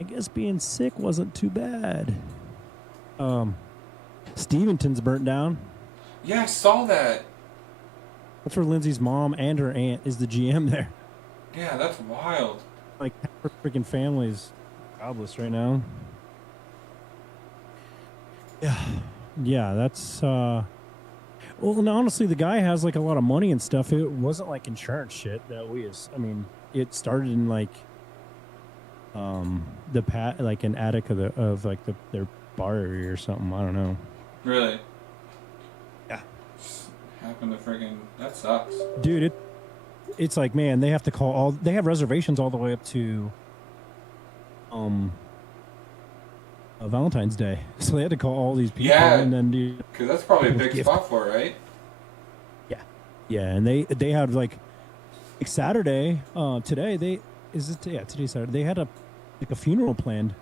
I guess being sick wasn't too bad. Um, Steventon's burnt down. Yeah, I saw that. That's where Lindsay's mom and her aunt is the GM there. Yeah, that's wild. Like her freaking family's jobless right now. Yeah, yeah, that's well, and honestly, the guy has like a lot of money and stuff. It wasn't like insurance shit that I mean, it started in like the like an attic of like their bar area or something. I don't know. Really. Yeah, Just happened to friggin' that sucks. dude, it's like, man, they have to call all. They have reservations all the way up to um Valentine's Day, so they had to call all these people Yeah, and then do because that's probably a people's big gift. spot for it, right? Yeah, yeah, and they had like Saturday. Today they is it? Yeah, today's Saturday. They had a funeral planned.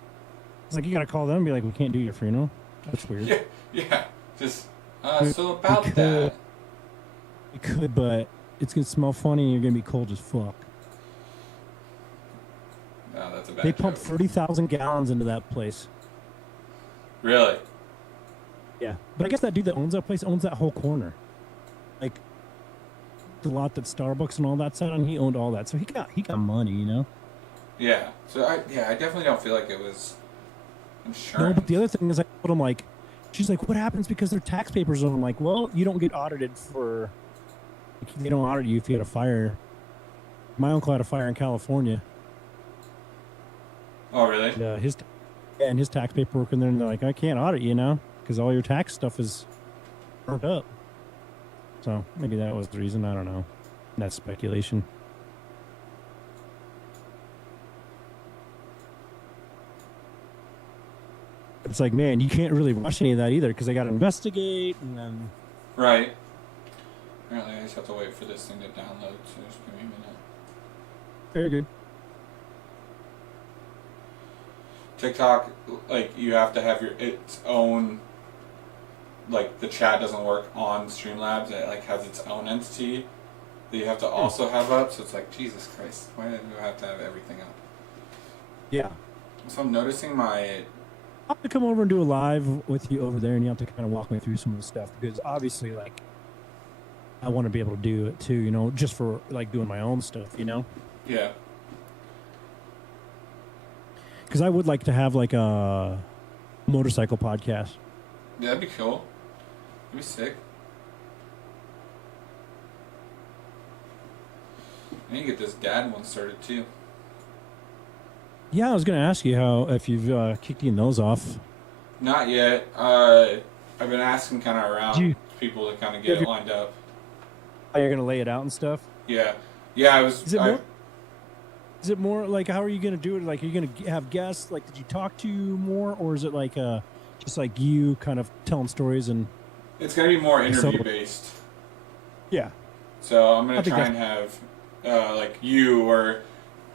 It's like you gotta call them and be like, we can't do your funeral. That's weird. Yeah, yeah. Just We, so we about could, that. we could, but it's gonna smell funny and you're gonna be cold as fuck. No, that's a They bad pumped joke. 30,000 gallons into that place. Really? Yeah, but I guess that dude that owns that place owns that whole corner, like the lot that Starbucks and all that sat on. He owned all that, so he got money, you know. Yeah. So I definitely don't feel like it was No, but the insurance. other thing is, I told him like, she's like, what happens because their tax papers? And I'm like, well, you don't get audited for. Like, they don't audit you if you had a fire. My uncle had a fire in California. Oh, really? And, his tax paperwork, and then they're like, I can't audit you now because all your tax stuff is burnt up. So maybe that was the reason. I don't know. That's speculation. It's like, man, you can't really rush any of that either because they got to investigate and then. Right. Apparently, I just have to wait for this thing to download. So just give me a minute. Very good. TikTok, like you have to have your its own. Like the chat doesn't work on Streamlabs. It like has its own entity that you have to also have up. So it's like Jesus Christ, why do you have to have everything up? Yeah. So I'm noticing my. I'll have to come over and do a live with you over there, and you have to kind of walk me through some of the stuff because obviously, like, I want to be able to do it too, you know, just for like doing my own stuff, you know, Yeah. because I would like to have like a motorcycle podcast. Yeah, that'd be cool. That'd be sick. I need to get this dad one started too. Yeah, I was going to ask you how if you've kicked any of those off. Not yet. I've been asking kind of Do around you people to kind of have get it lined up. how you're going to lay it out and stuff? Yeah. Yeah, I was. Is it I more? Is it more like how are you going to do it? Like, are you going to have guests? Like, did you talk to more, or is it like just like you kind of telling stories and It's gonna be more so? interview based. Yeah, So I'm I gonna think try that's and have like you or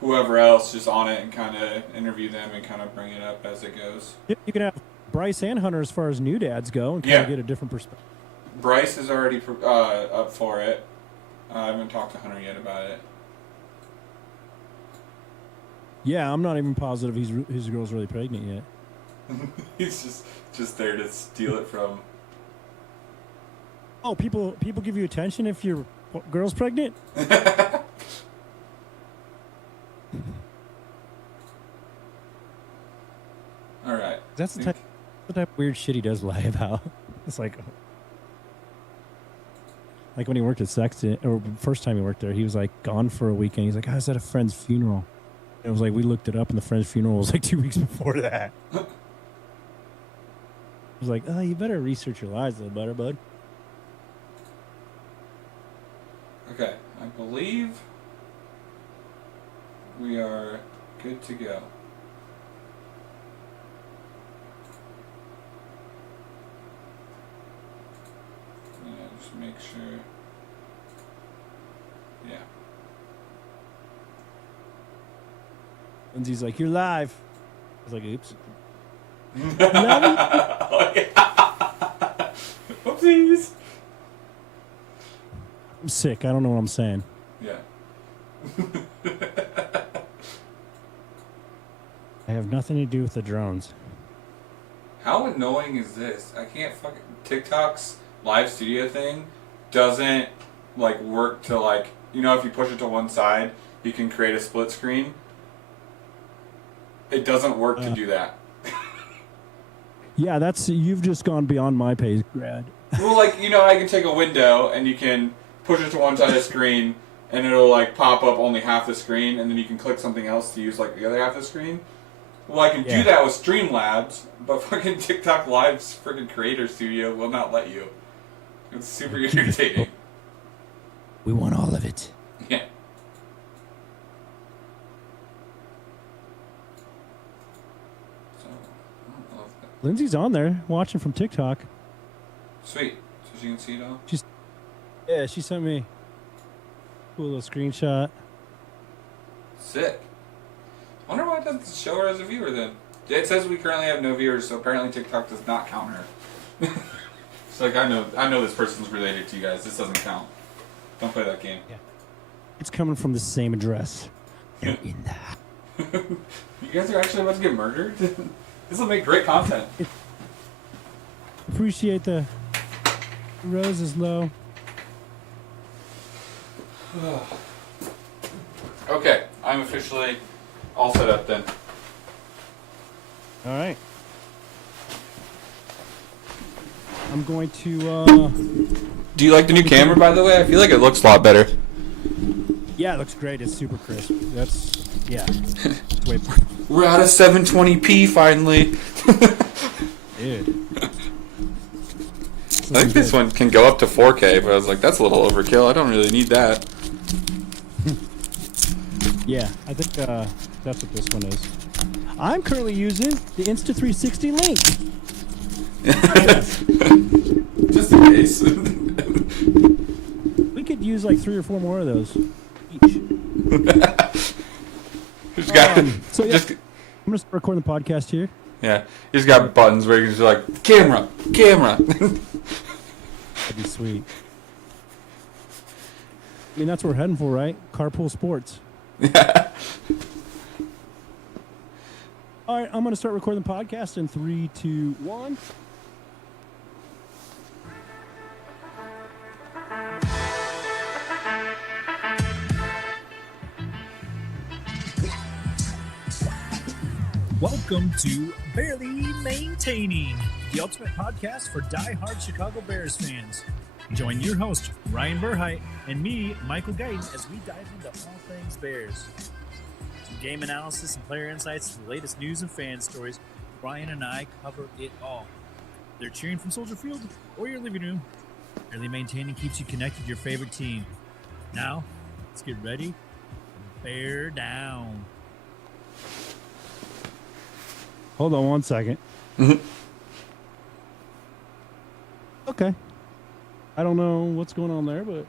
whoever else just on it and kind of interview them and kind of bring it up as it goes. you can have Bryce and Hunter as far as new dads go and kind Yeah. of get a different perspective. Bryce is already up for it. I haven't talked to Hunter yet about it. Yeah, I'm not even positive his girl's really pregnant yet. He's just there to steal it from. Oh, people give you attention if your girl's pregnant? All right. That's the type of weird shit he does lie about. It's like when he worked at Sexton, or first time he worked there, he was like gone for a weekend. He's like, I was at a friend's funeral. And it was like, we looked it up, and the friend's funeral was like 2 weeks before that. I was like, oh, you better research your lies a little better, bud. Okay, I believe we are good to go. Yeah, just make sure. Yeah. Lindsay's like, you're live. I was like, oops. Love Oopsies. I'm sick. I don't know what I'm saying. Yeah. I have nothing to do with the drones. How annoying is this? I can't fucking TikTok's live studio thing doesn't like work to like if you push it to one side you can create a split screen. It doesn't work to do that. Yeah, you've just gone beyond my pay grade. Well, like I can take a window and you can push it to one side of the screen and it'll like pop up only half the screen and then you can click something else to use like the other half of the screen. Well, I can do that with Streamlabs, but fucking TikTok Live's freaking Creator Studio will not let you. It's super irritating. We want all of it. Yeah. So, I don't know if that... Lindsay's on there watching from TikTok. Sweet. So she can see it all? Yeah, she sent me a cool little screenshot. Sick. Wonder why it doesn't show her as a viewer then. It says we currently have no viewers, so apparently TikTok does not count her. It's like I know this person's related to you guys. This doesn't count. Don't play that game. Yeah. It's coming from the same address. You're in that. You guys are actually about to get murdered? This will make great content. Appreciate the roses low. Okay, I'm officially all set up then. All right. I'm going to. Do you like the new camera, by the way? I feel like it looks a lot better. Yeah, it looks great. It's super crisp. It's way. We're out of 720p finally. Dude. I think this one can go up to 4K, but I was like, that's a little overkill. I don't really need that. Yeah, I think that's what this one is. I'm currently using the Insta360 Link. Just in case. We could use like 3 or 4 more of those each. So yeah, I'm gonna start recording the podcast here. Yeah, he's got buttons where you can just like camera. That'd be sweet. I mean, that's what we're heading for, right? Carpool sports. Yeah. All right, I'm going to start recording the podcast in 3, 2, 1. Welcome to Barely Maintaining, the ultimate podcast for die-hard Chicago Bears fans. Join your host, Ryan Burheit, and me, Michael Guyton, as we dive into all things Bears. From game analysis and player insights to the latest news and fan stories, Ryan and I cover it all. They're cheering from Soldier Field or your living room. Barely Maintaining keeps you connected to your favorite team. Now, let's get ready and bear down. Hold on 1 second. Okay. I don't know what's going on there, but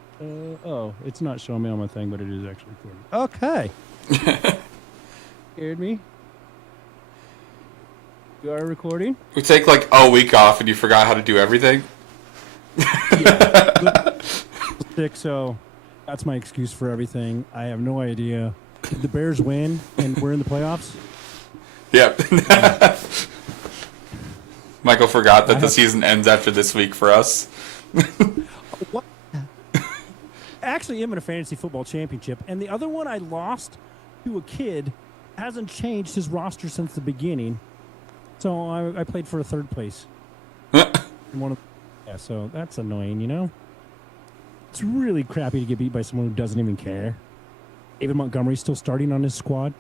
it's not showing me on my thing, but it is actually recording. Okay. Scared me. You are recording? We take like a week off and you forgot how to do everything? Yeah. Sick, so that's my excuse for everything. I have no idea. Did the Bears win and we're in the playoffs? Yep. Michael forgot that the season ends after this week for us. What? Actually, I'm in a fantasy football championship, and the other one I lost to a kid hasn't changed his roster since the beginning. So I played for a third place. So that's annoying, you know? It's really crappy to get beat by someone who doesn't even care. David Montgomery's still starting on his squad.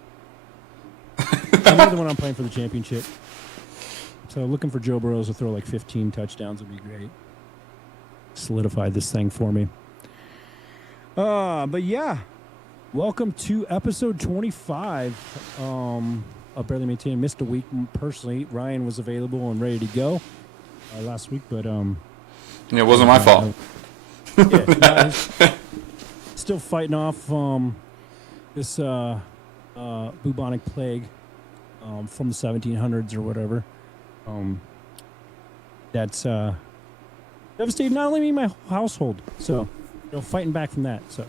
Another one I'm playing for the championship. So looking for Joe Burrow to throw like 15 touchdowns would be great. Solidify this thing for me. But yeah, welcome to episode 25 of Barely Maintained. Missed a week personally. Ryan was available and ready to go last week, but it wasn't my fault. Yeah, still fighting off this bubonic plague from the 1700s or whatever. That's devastated not only me, my household. So, fighting back from that. So,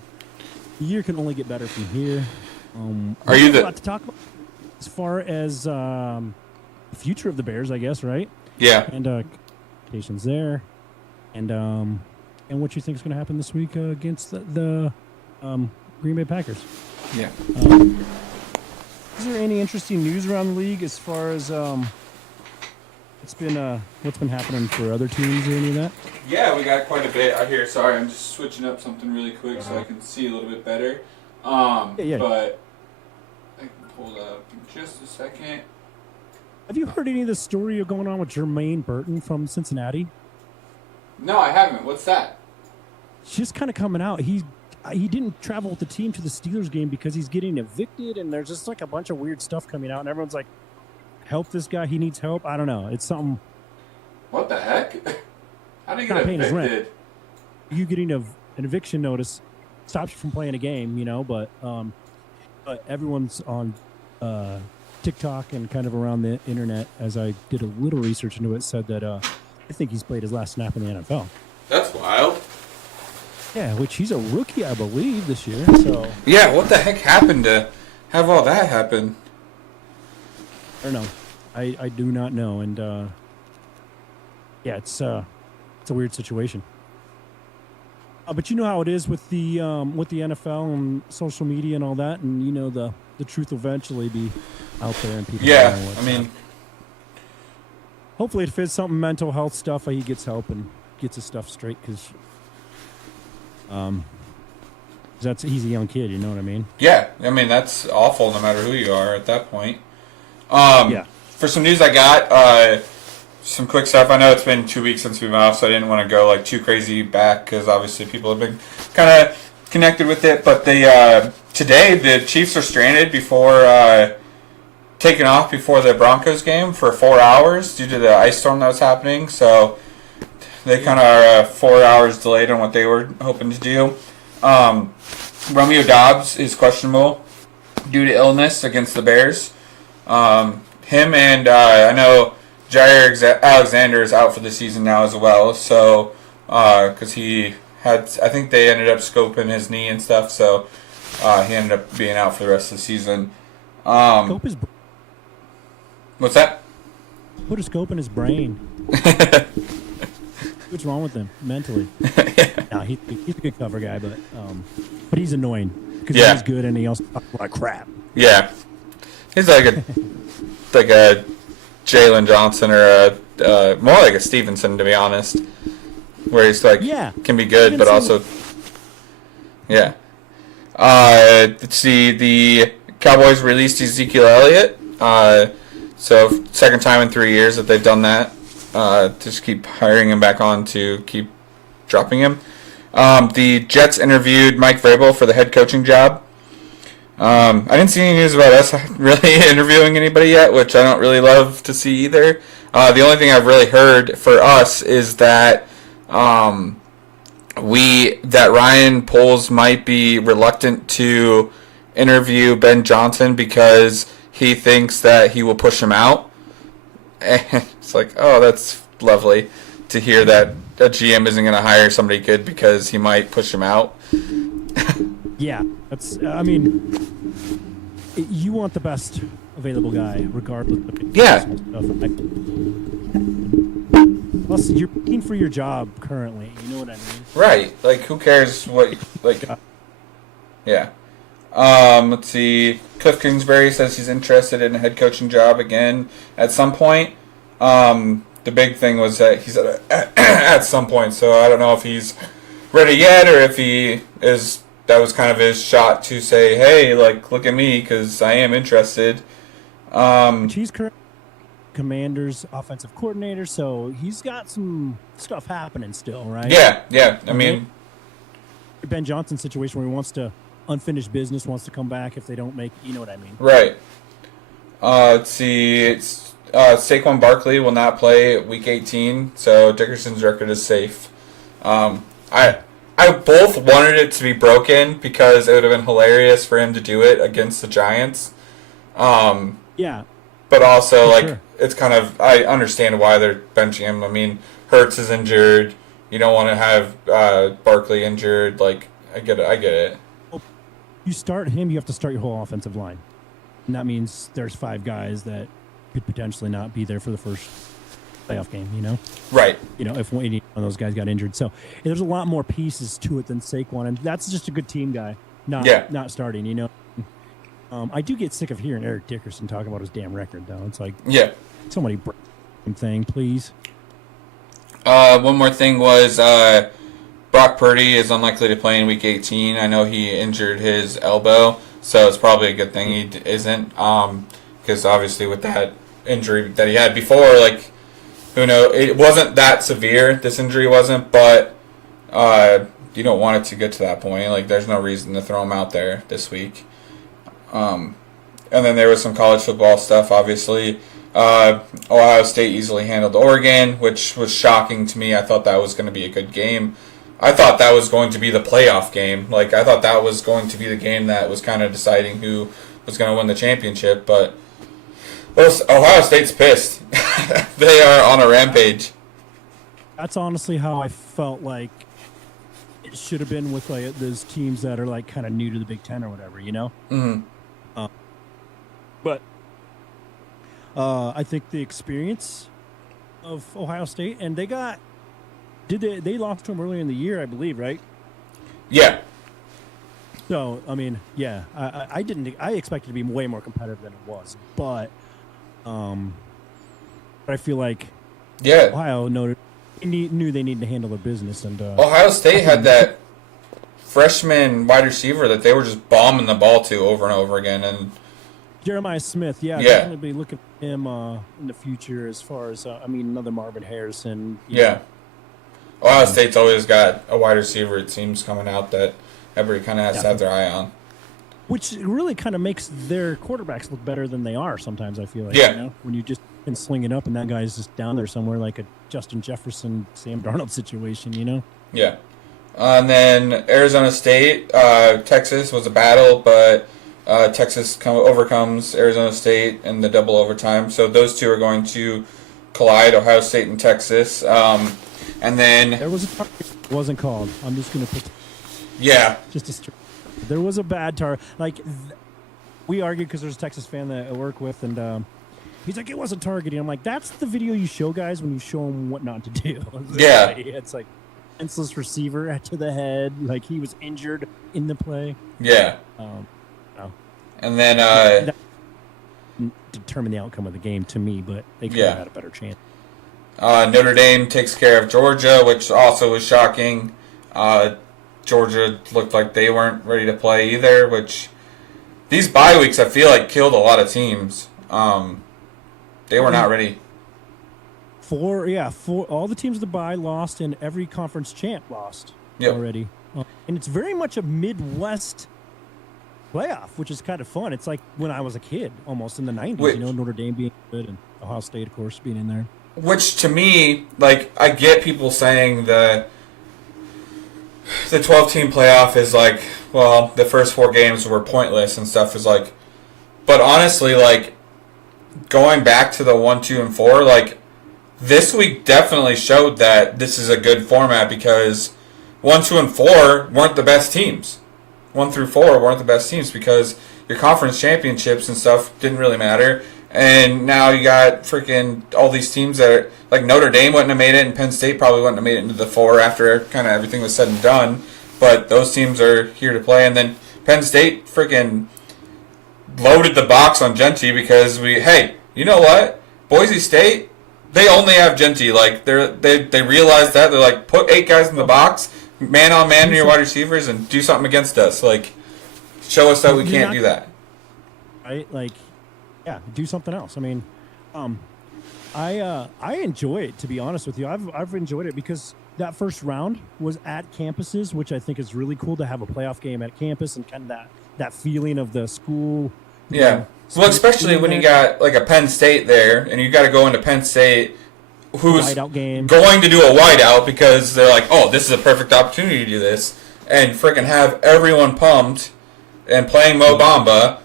the year can only get better from here. Are you a lot to talk about? as far as the future of the Bears, I guess, right? Yeah. And expectations there, and what you think is going to happen this week against the Green Bay Packers. Yeah. Is there any interesting news around the league as far as what's been happening for other teams or any of that? Yeah, we got quite a bit out here. Sorry, I'm just switching up something really quick so I can see a little bit better. Yeah. But I can pull it up in just a second. Have you heard any of the story going on with Jermaine Burton from Cincinnati? No, I haven't. What's that? It's just kind of coming out. He didn't travel with the team to the Steelers game because he's getting evicted, and there's just like a bunch of weird stuff coming out, and everyone's like, help this guy, he needs help. I don't know. It's something. What the heck? How did he Not get paying his rent. evicted? You getting an eviction notice stops you from playing a game, but everyone's on TikTok and kind of around the internet, as I did a little research into it, said that I think he's played his last snap in the NFL. That's wild. Yeah, which he's a rookie, I believe, this year. So Yeah, what the heck happened to have all that happen? I don't know. I do not know, and yeah, it's a weird situation. But you know how it is with the NFL and social media and all that, and the truth will eventually be out there, and people. Yeah, know what's I mean, up. Hopefully, if it's something mental health stuff, he gets help and gets his stuff straight, because he's a young kid. You know what I mean? yeah, I mean that's awful. No matter who you are at that point. Yeah. For some news I got, some quick stuff. I know it's been 2 weeks since we've been off, so I didn't want to go like too crazy back because obviously people have been kind of connected with it. But today the Chiefs are stranded before taking off before the Broncos game for 4 hours due to the ice storm that was happening. So they kind of are 4 hours delayed on what they were hoping to do. Romeo Doubs is questionable due to illness against the Bears. Him and I know Jair Alexander is out for the season now as well. So because he had, I think they ended up scoping his knee and stuff. So he ended up being out for the rest of the season. Scope his. What's that? Put a scope in his brain. What's wrong with him mentally? No, he's a good cover guy, but he's annoying because Yeah. he's good and he also talks a lot of crap. Yeah, he's like a Jalen Johnson or more like a Stevenson, to be honest, where he's like can be good, but also yeah. Let's see, the Cowboys released Ezekiel Elliott. So second time in 3 years that they've done that. Just keep hiring him back on to keep dropping him. The Jets interviewed Mike Vrabel for the head coaching job. I didn't see any news about us really interviewing anybody yet, which I don't really love to see either. The only thing I've really heard for us is that that Ryan Poles might be reluctant to interview Ben Johnson because he thinks that he will push him out. And it's like, oh, that's lovely to hear that a GM isn't going to hire somebody good because he might push him out. Yeah, I mean, you want the best available guy, regardless of Yeah. Plus, you're paying for your job currently. You know what I mean? Right. Like, who cares what, like, yeah. Let's see. Cliff Kingsbury says he's interested in a head coaching job again at some point. The big thing was that he said at some point, so I don't know if he's ready yet or if he is. That was kind of his shot to say, hey, like, look at me because I am interested. He's current Commanders offensive coordinator, so he's got some stuff happening still, right? Yeah. I mean, Ben Johnson's situation where he wants to unfinished business, wants to come back if they don't make, you know what I mean? right. Let's see. It's Saquon Barkley will not play Week 18, so Dickerson's record is safe. I both wanted it to be broken because it would have been hilarious for him to do it against the Giants. Yeah. But also, like, sure. It's kind of, I understand why they're benching him. I mean, Hurts is injured. You don't want to have Barkley injured. Like, I get it. You start him, you have to start your whole offensive line. And that means there's 5 guys that could potentially not be there for the first playoff game, you know? Right. You know, if one of those guys got injured. So there's a lot more pieces to it than Saquon. And that's just a good team guy, not starting, you know? I do get sick of hearing Eric Dickerson talk about his damn record, though. It's like, somebody break the thing, please. One more thing was Brock Purdy is unlikely to play in Week 18. I know he injured his elbow, so it's probably a good thing he isn't. Because obviously with that injury that he had before, like, who knows? It wasn't that severe. This injury wasn't, but you don't want it to get to that point. Like, there's no reason to throw him out there this week. And then there was some college football stuff, obviously. Ohio State easily handled Oregon, which was shocking to me. I thought that was going to be a good game. I thought that was going to be the playoff game. Like, I thought that was going to be the game that was kind of deciding who was going to win the championship. But Ohio State's pissed. They are on a rampage. That's honestly how I felt like it should have been with like those teams that are like kind of new to the Big Ten or whatever, you know? Mm-hmm. But I think the experience of Ohio State, and they lost to them earlier in the year, I believe, right? Yeah. So, I mean, yeah, I expected it to be way more competitive than it was, but I feel like Ohio knew they needed to handle their business, and Ohio State had that freshman wide receiver that they were just bombing the ball to over and over again, and Jeremiah Smith, definitely be looking at him in the future as far as another Marvin Harrison. Ohio State's always got a wide receiver, it seems, coming out that everybody kind of has to have their eye on. Which really kind of makes their quarterbacks look better than they are sometimes, I feel like. Yeah. You know? When you just can sling it up and that guy's just down there somewhere like a Justin Jefferson, Sam Darnold situation, you know? Yeah. And then Arizona State, Texas was a battle, but Texas overcomes Arizona State in the double overtime. So those two are going to collide, Ohio State and Texas. And then there was a target. It wasn't called. I'm just going to put. There was a bad target. Like we argued because there's a Texas fan that I work with, and he's like, it wasn't targeting. I'm like, that's the video you show guys when you show them what not to do. It's like senseless receiver to the head, like he was injured in the play. Yeah. And then that determine the outcome of the game to me, but they could have had a better chance. Notre Dame takes care of Georgia, which also was shocking. Georgia looked like they weren't ready to play either, which these bye weeks I feel like killed a lot of teams. They were not ready. For all the teams of the bye lost, and every conference champ lost already. And it's very much a Midwest playoff, which is kind of fun. It's like when I was a kid, almost in the 90s, Notre Dame being good and Ohio State, of course, being in there. Which, to me, like, I get people saying the 12-team playoff is like, well, the first 4 games were pointless and stuff is like, but honestly, like, going back to the 1, 2, and 4, like, this week definitely showed that this is a good format because 1, 2, and 4 weren't the best teams. 1 through 4 weren't the best teams because your conference championships and stuff didn't really matter. And now you got freaking all these teams that are, like Notre Dame wouldn't have made it, and Penn State probably wouldn't have made it into the 4 after kind of everything was said and done. But those teams are here to play. And then Penn State freaking loaded the box on Genty because hey, you know what? Boise State, they only have Genty. Like they realized that. They're like, put 8 guys in the box, man on man to your wide receivers, and do something against us. Like, show us that we can't do that. Right? Like, yeah, do something else. I mean, I enjoy it, to be honest with you. I've enjoyed it because that first round was at campuses, which I think is really cool to have a playoff game at campus and kind of that feeling of the school. Yeah. Well, especially when you got like a Penn State there, and you got to go into Penn State, who's going to do a whiteout because they're like, oh, this is a perfect opportunity to do this, and freaking have everyone pumped and playing Mo Bamba,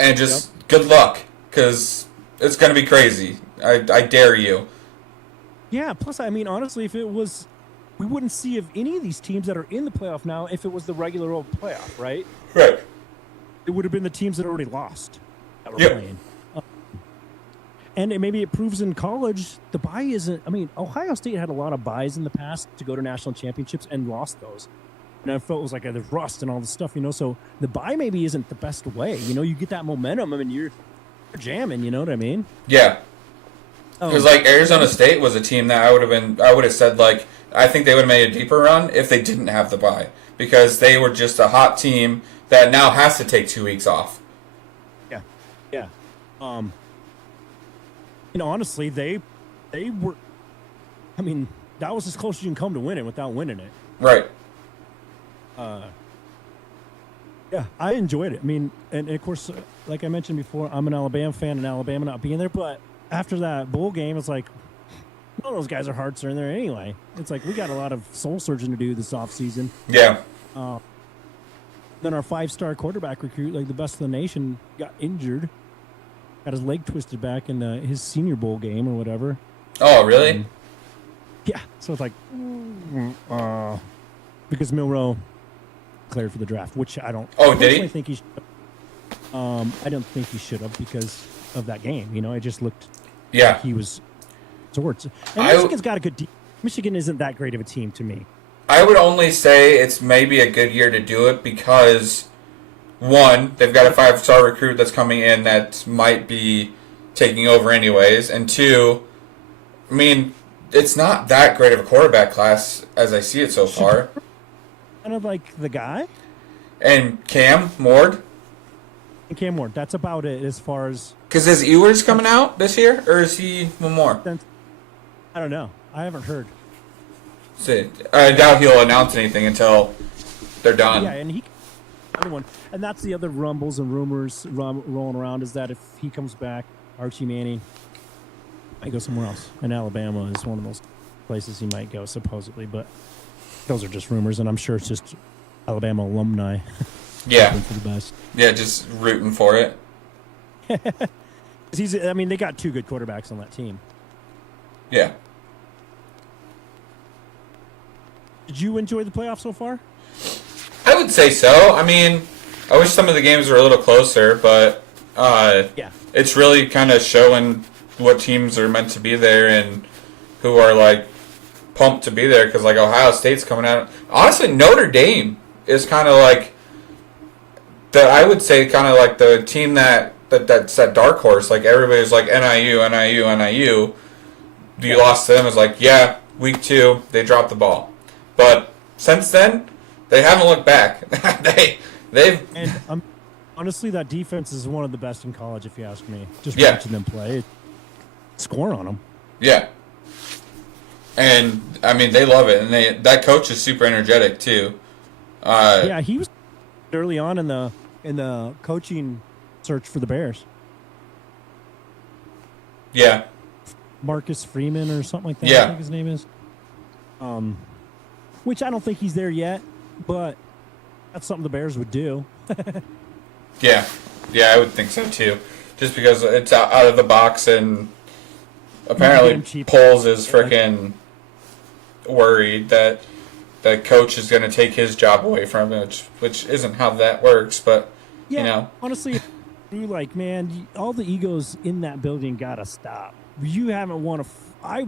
and just good luck because it's going to be crazy. I dare you. Yeah, plus, I mean, honestly, if it was, we wouldn't see of any of these teams that are in the playoff now if it was the regular old playoff, right? Right. It would have been the teams that already lost. that we're Yep. playing. And maybe it proves in college the bye isn't. I mean, Ohio State had a lot of byes in the past to go to national championships and lost those. And I felt it was like there's rust and all this stuff, So the bye maybe isn't the best way. You get that momentum. I mean, you're jamming. You know what I mean? Yeah. Because Arizona State was a team that I would have said I think they would have made a deeper run if they didn't have the bye, because they were just a hot team that now has to take 2 weeks off. Yeah. Honestly, they were. I mean, that was as close as you can come to winning without winning it. Right. Yeah, I enjoyed it. I mean, and of course, like I mentioned before, I'm an Alabama fan, and Alabama not being there. But after that bowl game, it's like, none of those guys' hearts are in there anyway. It's like we got a lot of soul searching to do this offseason. Yeah. Then our 5-star quarterback recruit, the best of the nation, got injured. Got his leg twisted back in his Senior Bowl game or whatever. Oh, really? Yeah. So it's like, because Milroe declared for the draft, which I don't. Oh, did he? Think he should. I don't think he should have because of that game. It just looked. Yeah. Like he was. Sorts. And Michigan's got a good. Michigan isn't that great of a team to me. I would only say it's maybe a good year to do it because, one, they've got a 5-star recruit that's coming in that might be taking over anyways, and two, I mean, it's not that great of a quarterback class as I see it so far. Kind of like the guy. And Cam Ward. And Cam Ward. That's about it as far as. Because is Ewers coming out this year, or is he one more? I don't know. I haven't heard. So, I doubt he'll announce anything until they're done. Yeah, and other one, and that's the other rumbles and rumors rolling around is that if he comes back, Archie Manning might go somewhere else. And Alabama is one of those places he might go, supposedly. But those are just rumors, and I'm sure it's just Alabama alumni. Yeah. hoping for the best. Yeah, just rooting for it. They got 2 good quarterbacks on that team. Yeah. Did you enjoy the playoffs so far? I would say so. I mean, I wish some of the games were a little closer, but Yeah. it's really kind of showing what teams are meant to be there and who are pumped to be there because Ohio State's coming out. Honestly, Notre Dame is kind of I would say kind of the team that's that dark horse. Everybody's NIU. You lost to them is yeah, week 2 they dropped the ball, but since then they haven't looked back. they've And honestly, that defense is one of the best in college, if you ask me. Just Yeah. watching them play, score on them. Yeah. And I mean they love it, and that coach is super energetic too. Yeah, he was early on in the coaching search for the Bears. Yeah. Marcus Freeman or something like that. Yeah. I think his name is. Which I don't think he's there yet, but that's something the Bears would do. Yeah. Yeah, I would think so too. Just because it's out of the box, and apparently Poles is freaking worried that the coach is going to take his job away from him, which isn't how that works, but Yeah, honestly, man, all the egos in that building gotta stop. You haven't won I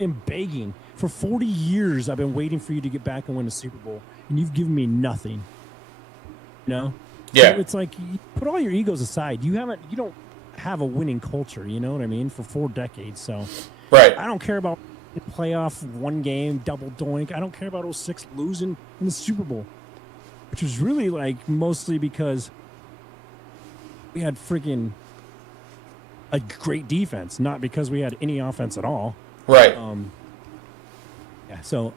am begging for 40 years. I've been waiting for you to get back and win a Super Bowl, and you've given me nothing. Yeah. So it's you put all your egos aside. You don't have a winning culture. You know what I mean? For 4 decades. So right. I don't care about playoff 1 game double doink. I don't care about 06 losing in the Super Bowl, which was really mostly because we had freaking a great defense, not because we had any offense at all. Right. Yeah. So,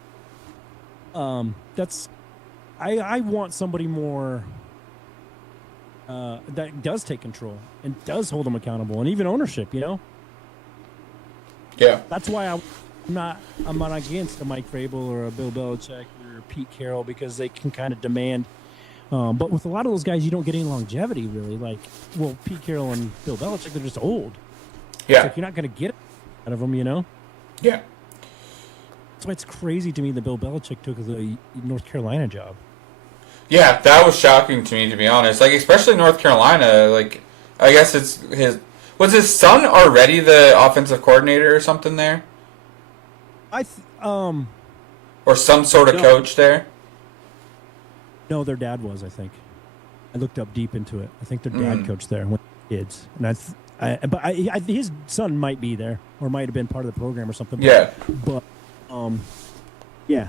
that's I want somebody more that does take control and does hold them accountable, and even ownership. Yeah. That's why I'm not against a Mike Vrabel or a Bill Belichick or Pete Carroll, because they can kind of demand. But with a lot of those guys, you don't get any longevity, really. Pete Carroll and Bill Belichick, they're just old. Yeah. You're not going to get it out of them, Yeah. That's why it's crazy to me that Bill Belichick took the North Carolina job. Yeah, that was shocking to me, to be honest. Especially North Carolina. I guess it's his. Was his son already the offensive coordinator or something there, or some sort of No. coach there? No, their dad was. I think. I looked up deep into it. I think their dad coached there when kids, and his son might be there or might have been part of the program or something. Yeah. But, yeah.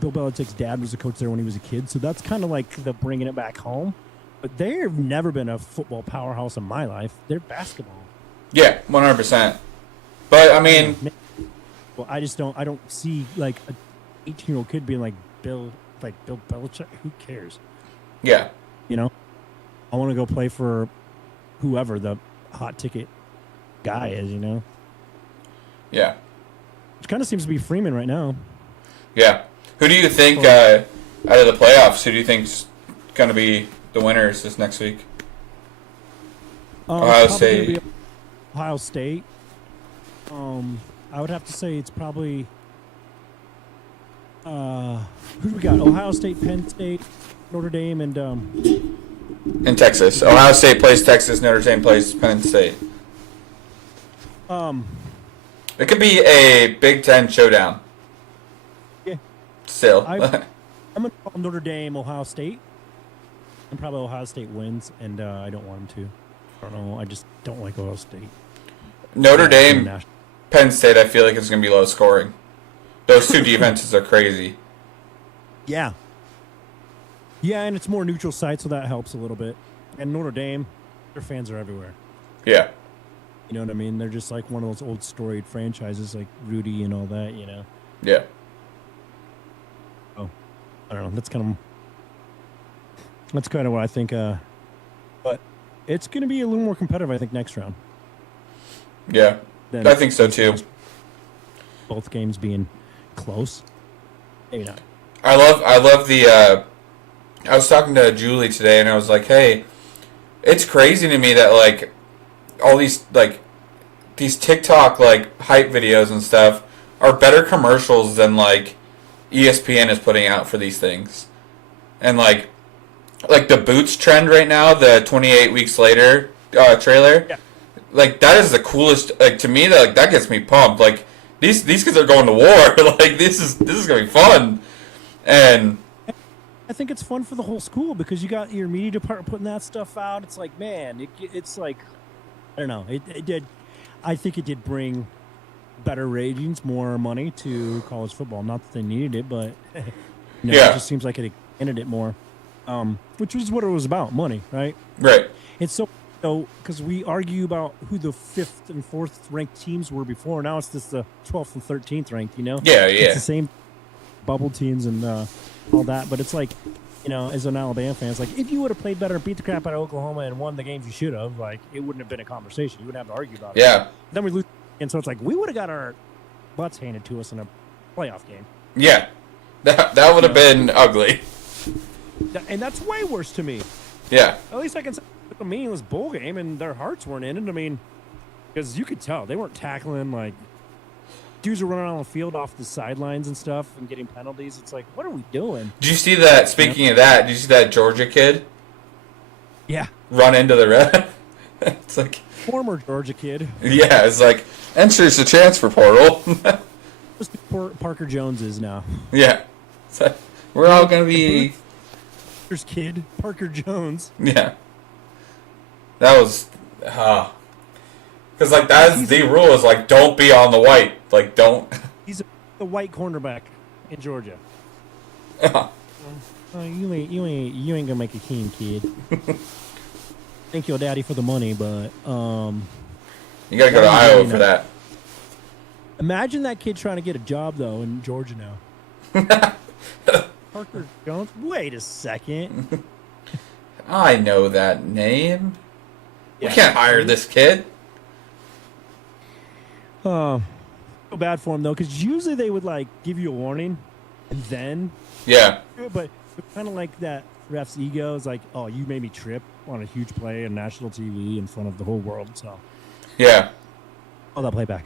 Bill Belichick's dad was a coach there when he was a kid, so that's kind of like the bringing it back home. But they've never been a football powerhouse in my life. They're basketball. Yeah, 100%. But I mean, Well, I don't see like a 18-year-old kid being like Bill Belichick. Who cares? yeah, You know, I want to go play for whoever the hot ticket guy is. You know, yeah, which kind of seems to be Freeman right now. yeah. Who do you think out of the playoffs? Who do you think's going to be the winners this next week? Ohio Probably State. gonna be Ohio State. I would have to say it's probably. Who do we got? Ohio State, Penn State, Notre Dame, and In Texas, Ohio State plays Texas. Notre Dame plays Penn State. It could be a Big Ten showdown. Yeah. Still, I'm gonna call Notre Dame, Ohio State, and probably Ohio State wins, and I don't want them to. I don't know. I just don't like Ohio State. Notre Dame, National- Penn State. I feel like it's going to be low scoring. Those two defenses are crazy. Yeah. Yeah, and it's more neutral site, so that helps a little bit. And Notre Dame, their fans are everywhere. Yeah, You know what I mean? They're just like one of those old storied franchises like Rudy and all that, you know. yeah, I don't know. That's kind of what I think. But it's going to be a little more competitive, I think, next round. yeah. Than I think so too. Both games being close. Maybe not. I love the. I was talking to Julie today, and I was like, "Hey, it's crazy to me that like all these TikTok like hype videos and stuff are better commercials than like ESPN is putting out for these things, and like the boots trend right now, the 28 weeks later trailer, Yeah. like that is the coolest. Like to me, that gets me pumped. Like these kids are going to war. Like this is gonna be fun, and. I think it's fun for the whole school because you got your media department putting that stuff out. It's like, man, it's like, I don't know. It did. I think it did bring better ratings, more money to college football. Not that they needed it, but Yeah. it just seems like it expanded it more, which is what it was about, money, right? Right. It's so because we argue about who the 5th and 4th ranked teams were before. Now it's just the 12th and 13th ranked. You know? Yeah, It's yeah. the same bubble teams and all that, but it's like, you know, as an Alabama fan, it's like if you would have played better and beat the crap out of Oklahoma and won the games you should have, like it wouldn't have been a conversation. You wouldn't have to argue about it. Yeah. Then we lose, and so it's like we would have got our butts handed to us in a playoff game, Yeah. That would have been ugly. and that's way worse to me. Yeah. At least I can say it was a meaningless bowl game, and their hearts weren't in it. I mean, because you could tell they weren't tackling like. Dudes are running on the field off the sidelines and stuff and getting penalties. It's like, what are we doing? Did you see that? Speaking of that, did you see that Georgia kid Yeah. run into the ref? It's like, Former Georgia kid. yeah, it's like enters the transfer portal. Parker Jones is now. Yeah. It's like, we're all gonna be. There's kid, Parker Jones. Yeah. That was. Because like that is the rule is like don't be on the white, like don't. He's the white cornerback in Georgia. You ain't gonna make a king, kid. Thank your daddy for the money, but You gotta go to Yeah, Iowa you for know. that. imagine that kid trying to get a job though in Georgia now. Parker Jones. Wait a second. I know that name. Yeah. We can't hire this kid. Feel bad for him though, because usually they would like give you a warning, and then Yeah. but it's kind of like that ref's ego is like, oh, you made me trip on a huge play on national TV in front of the whole world. So, Yeah. oh, that playback.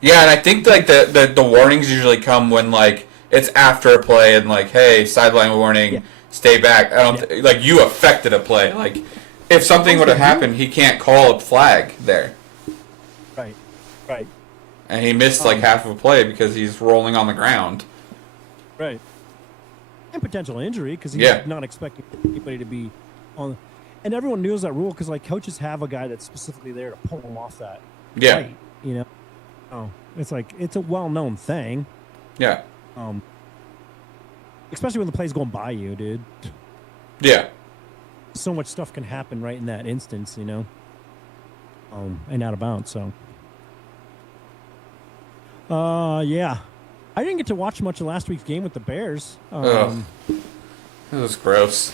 Yeah, and I think like the warnings usually come when like it's after a play and like, hey, sideline warning, Yeah. stay back. I don't like you affected a play. Like if something would have happened, he can't call a flag there. Right. Right. And he missed like half of a play because he's rolling on the ground. Right. And potential injury because he's Yeah. not expecting anybody to be on. And everyone knows that rule because like coaches have a guy that's specifically there to pull him off that. Yeah. Fight, you know. Oh, it's like it's a well-known thing. Yeah. Especially when the play's going by you, dude. Yeah. So much stuff can happen right in that instance, you know. And out of bounds. So. Yeah. I didn't get to watch much of last week's game with the Bears. Ugh. It was gross.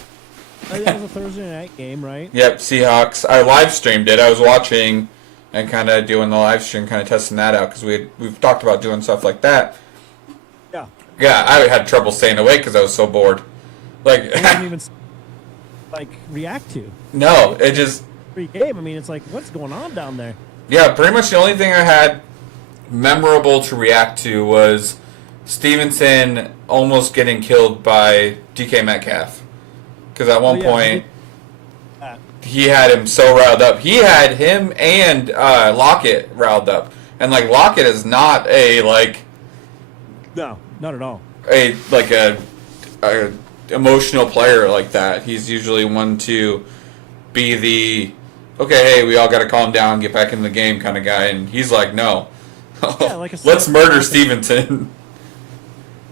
That was a Thursday night game, right? Yep, Seahawks. I live streamed it. I was watching and kind of doing the live stream, kind of testing that out because we've talked about doing stuff like that. Yeah. Yeah, I had trouble staying awake because I was so bored. Like, I didn't even react to no, it just pre-game. I mean, it's like, what's going on down there? yeah. Pretty much the only thing I had memorable to react to was Stevenson almost getting killed by DK Metcalf because at one point. He had him so riled up. He had him and Lockett riled up, and like Lockett is not a No, not at all. a emotional player like that. He's usually one to be the okay, hey, we all got to calm down, get back in the game kind of guy, and he's like, no, Yeah, like a let's soft- murder Stevenson.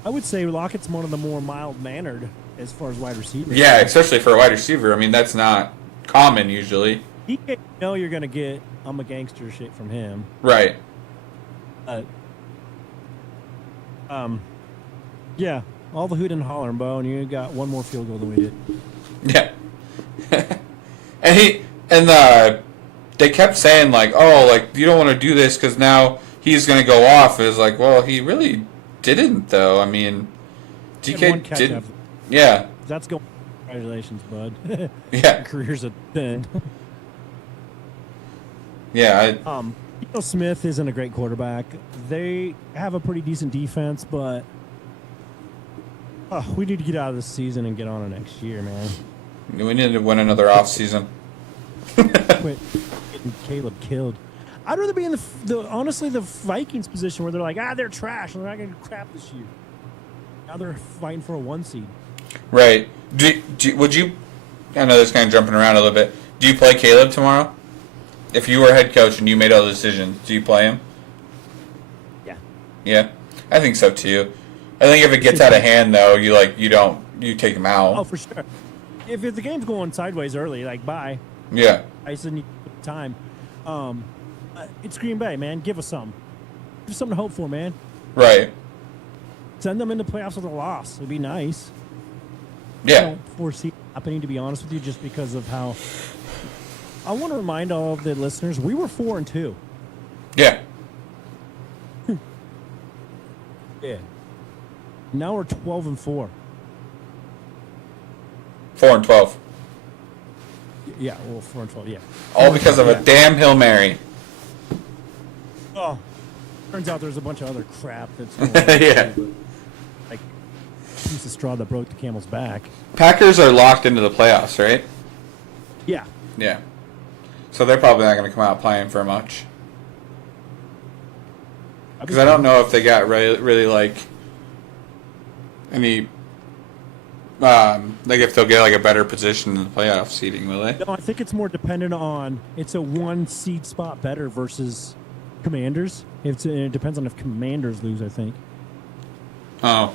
I would say Lockett's one of the more mild-mannered as far as wide receivers. Yeah, especially for a wide receiver. I mean, that's not common usually. He can't know you're going to get I'm a gangster shit from him. Right. Yeah, all the hoot and holler, Bo, and you got one more field goal than we did. Yeah. They kept saying like, oh, like you don't want to do this because now he's gonna go off. It's like, well, he really didn't though. I mean, He had one DK catch didn't. after- Yeah. That's going. Congratulations, bud. Your Yeah. career's at the end. Yeah. Smith isn't a great quarterback. They have a pretty decent defense, but we need to get out of this season and get on to next year, man. We need to win another off season. Quit getting Caleb killed. I'd rather be in honestly the Vikings position where they're like, they're trash and they're not going to do crap this year. Now they're fighting for a 1 seed. Right. Would you? I know this is kind of jumping around a little bit. Do you play Caleb tomorrow? If you were head coach and you made all the decisions, do you play him? Yeah. Yeah, I think so too. I think if it gets out of hand though, you take him out. Oh, for sure. If the game's going sideways early, like bye. Yeah. I just need time. It's Green Bay, man. Give us something. Give us something to hope for, man. Right. Send them into playoffs with a loss. It'd be nice. I Yeah. don't foresee it happening, to be honest with you, just because of how. I want to remind all of the listeners, we were 4-2. Yeah. Yeah. Now we're 12-4. 4-12. Yeah, well, 4-12. Yeah. All because of a damn Hail Mary. Oh, turns out there's a bunch of other crap that's going on. Yeah. But, like, piece of straw that broke the camel's back. Packers are locked into the playoffs, right? Yeah. Yeah. So they're probably not going to come out playing for much. Because I don't know if they got really like any like if they'll get like a better position in the playoff seeding, will they? No, I think it's more dependent on it's a 1 seed spot better versus Commanders. It depends on if Commanders lose, I think. Oh,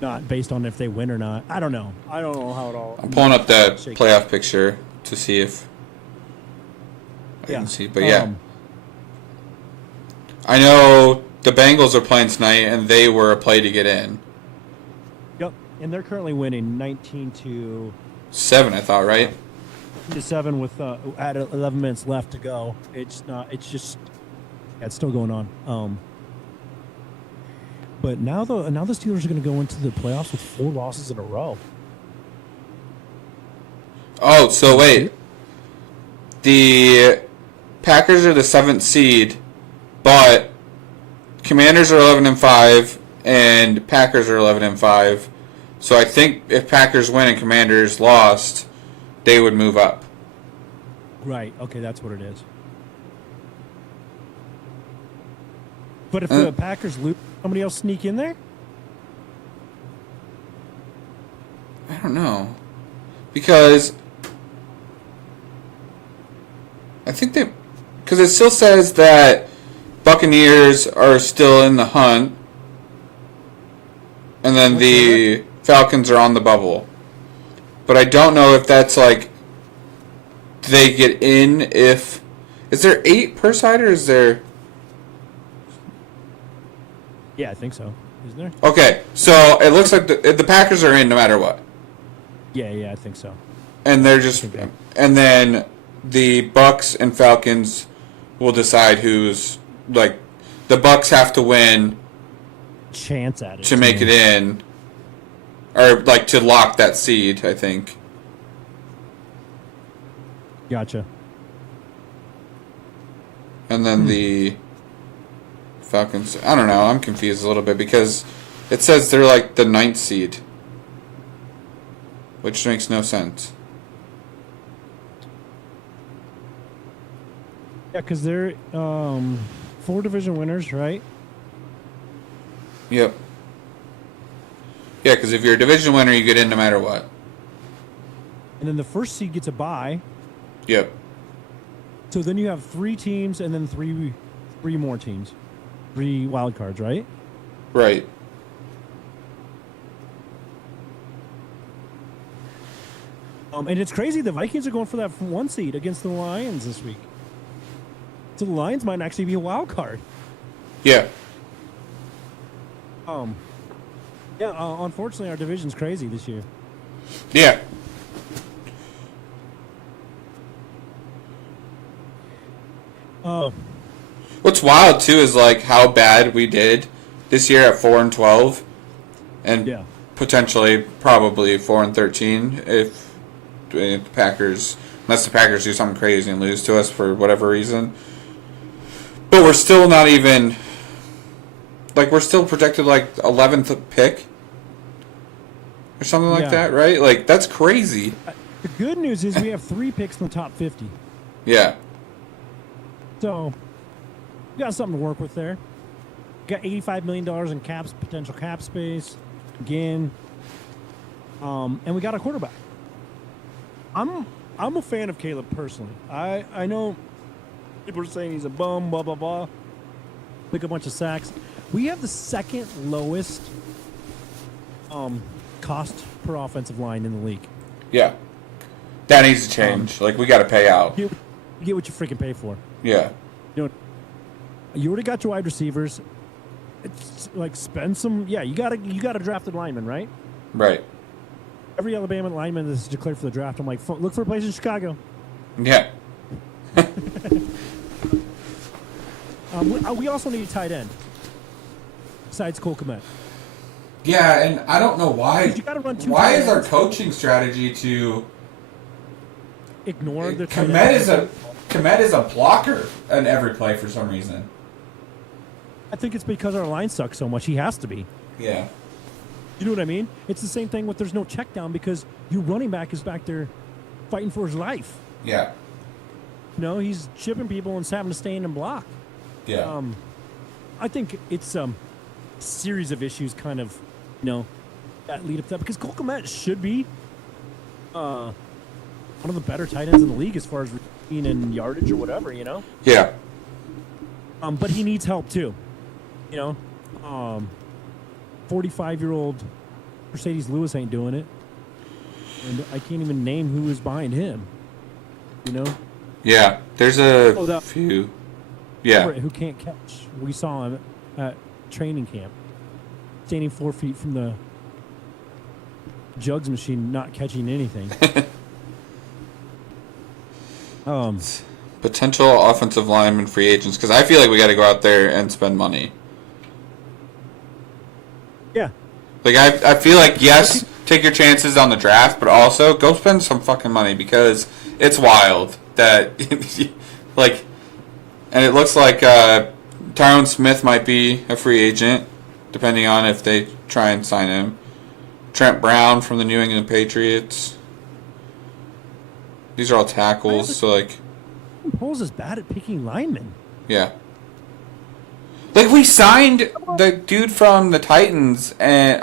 Not based on if they win or not. I don't know. I don't know how it all. I'm pulling up that playoff picture to see if I can see. But yeah, I know the Bengals are playing tonight, and they were a play to get in. Yep, and they're currently winning 19-7 7, I thought, right? with at 11 minutes left to go. It's not. It's just. Yeah, it's still going on. But now the Steelers are going to go into the playoffs with 4 losses in a row. Oh, so wait. The Packers are the 7th seed, but Commanders are 11-5 and Packers are 11-5. So I think if Packers win and Commanders lost, they would move up. Right. Okay, that's what it is. But if the Packers lose, somebody else sneak in there? I don't know. Because I think they... Because it still says that Buccaneers are still in the hunt. And then the Falcons are on the bubble. But I don't know if that's like... They get in if... Is there 8 per side or is there... Yeah, I think so. Isn't there? Okay, so it looks like the Packers are in no matter what. Yeah, I think so. And they're just... And then the Bucks and Falcons will decide who's... Like, the Bucks have to win Chance at it. to make it in. Or, like, to lock that seed, I think. Gotcha. And then the Falcons... I don't know, I'm confused a little bit because it says they're, like, the 9th seed. Which makes no sense. Yeah, because they're 4 division winners, right? Yep. Yeah, because if you're a division winner, you get in no matter what. And then the first seed gets a bye. Yep. So then you have 3 teams and then three more teams. 3 wild cards, right? Right. And it's crazy. The Vikings are going for that 1 seed against the Lions this week. So the Lions might actually be a wild card. Yeah. Unfortunately, our division's crazy this year. Yeah. What's wild too is like how bad we did this year at 4-12, and Yeah. potentially probably 4-13 if the Packers, unless the Packers do something crazy and lose to us for whatever reason. But we're still not even like we're still projected like 11th pick or something like Yeah. that, right? Like that's crazy. The good news is we have 3 picks in the top 50. Yeah. So, we got something to work with there. Got $85 million in potential cap space. Again. And we got a quarterback. I'm a fan of Caleb personally. I know people are saying he's a bum, blah, blah, blah. Pick a bunch of sacks. We have the 2nd lowest cost per offensive line in the league. Yeah. That needs to change. Like we got to pay out. You get what you freaking pay for. Yeah. You know, you already got your wide receivers. It's like spend some. Yeah, you got a drafted lineman, right? Right. Every Alabama lineman that's declared for the draft, I'm like, look for a place in Chicago. Yeah. We also need a tight end. Besides Cole Kmet. Yeah, and I don't know why. You gotta run 2 Why tight is our ends. coaching strategy to Ignore the tight Kmet is a blocker in every play for some reason. I think it's because our line sucks so much. He has to be. Yeah. You know what I mean? It's the same thing with there's no check down because your running back is back there fighting for his life. Yeah. You know, he's chipping people and having to stay in and block. Yeah. I think it's series of issues kind of, that lead up to that. Because Cole Kmet should be one of the better tight ends in the league as far as routine and yardage or whatever, Yeah. But he needs help too. 45-year-old Mercedes Lewis ain't doing it. And I can't even name who is behind him. Yeah. There's a few. Yeah. Who can't catch. We saw him at training camp. Standing 4 feet from the jugs machine, not catching anything. Potential offensive lineman free agents, because I feel like we got to go out there and spend money. Yeah. Like I feel like yes, take your chances on the draft, but also go spend some fucking money because it's wild that like, and it looks like Tyron Smith might be a free agent, depending on if they try and sign him. Trent Brown from the New England Patriots. These are all tackles, so like Poles is bad at picking linemen. Yeah. Like we signed the dude from the Titans and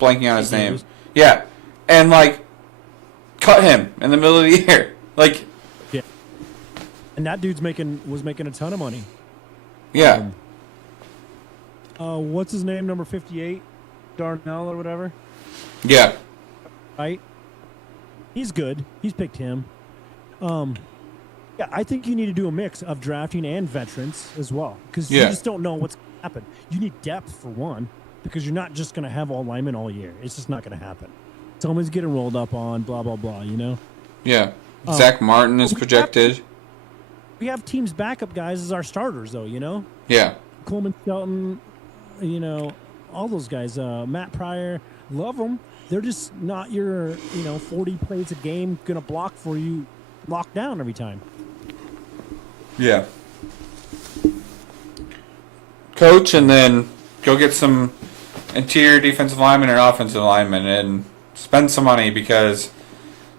blanking on his name. Yeah. And like cut him in the middle of the year. Like Yeah. And that dude's was making a ton of money. yeah. What's his name? Number 58, Darnell or whatever. Yeah. Right. He's good. He's picked him. Yeah, I think you need to do a mix of drafting and veterans as well, because you just don't know what's going to happen. You need depth for one, because you're not just going to have all linemen all year. It's just not going to happen. Someone's getting rolled up on, blah blah blah. You know. Yeah. Zach Martin is projected. We have teams' backup guys as our starters, though. You know. Yeah. Coleman Shelton, you know, all those guys. Matt Pryor, love them. They're just not your, 40 plays a game gonna block for you, locked down every time. Yeah. Coach, and then go get some interior defensive lineman and offensive lineman, and spend some money, because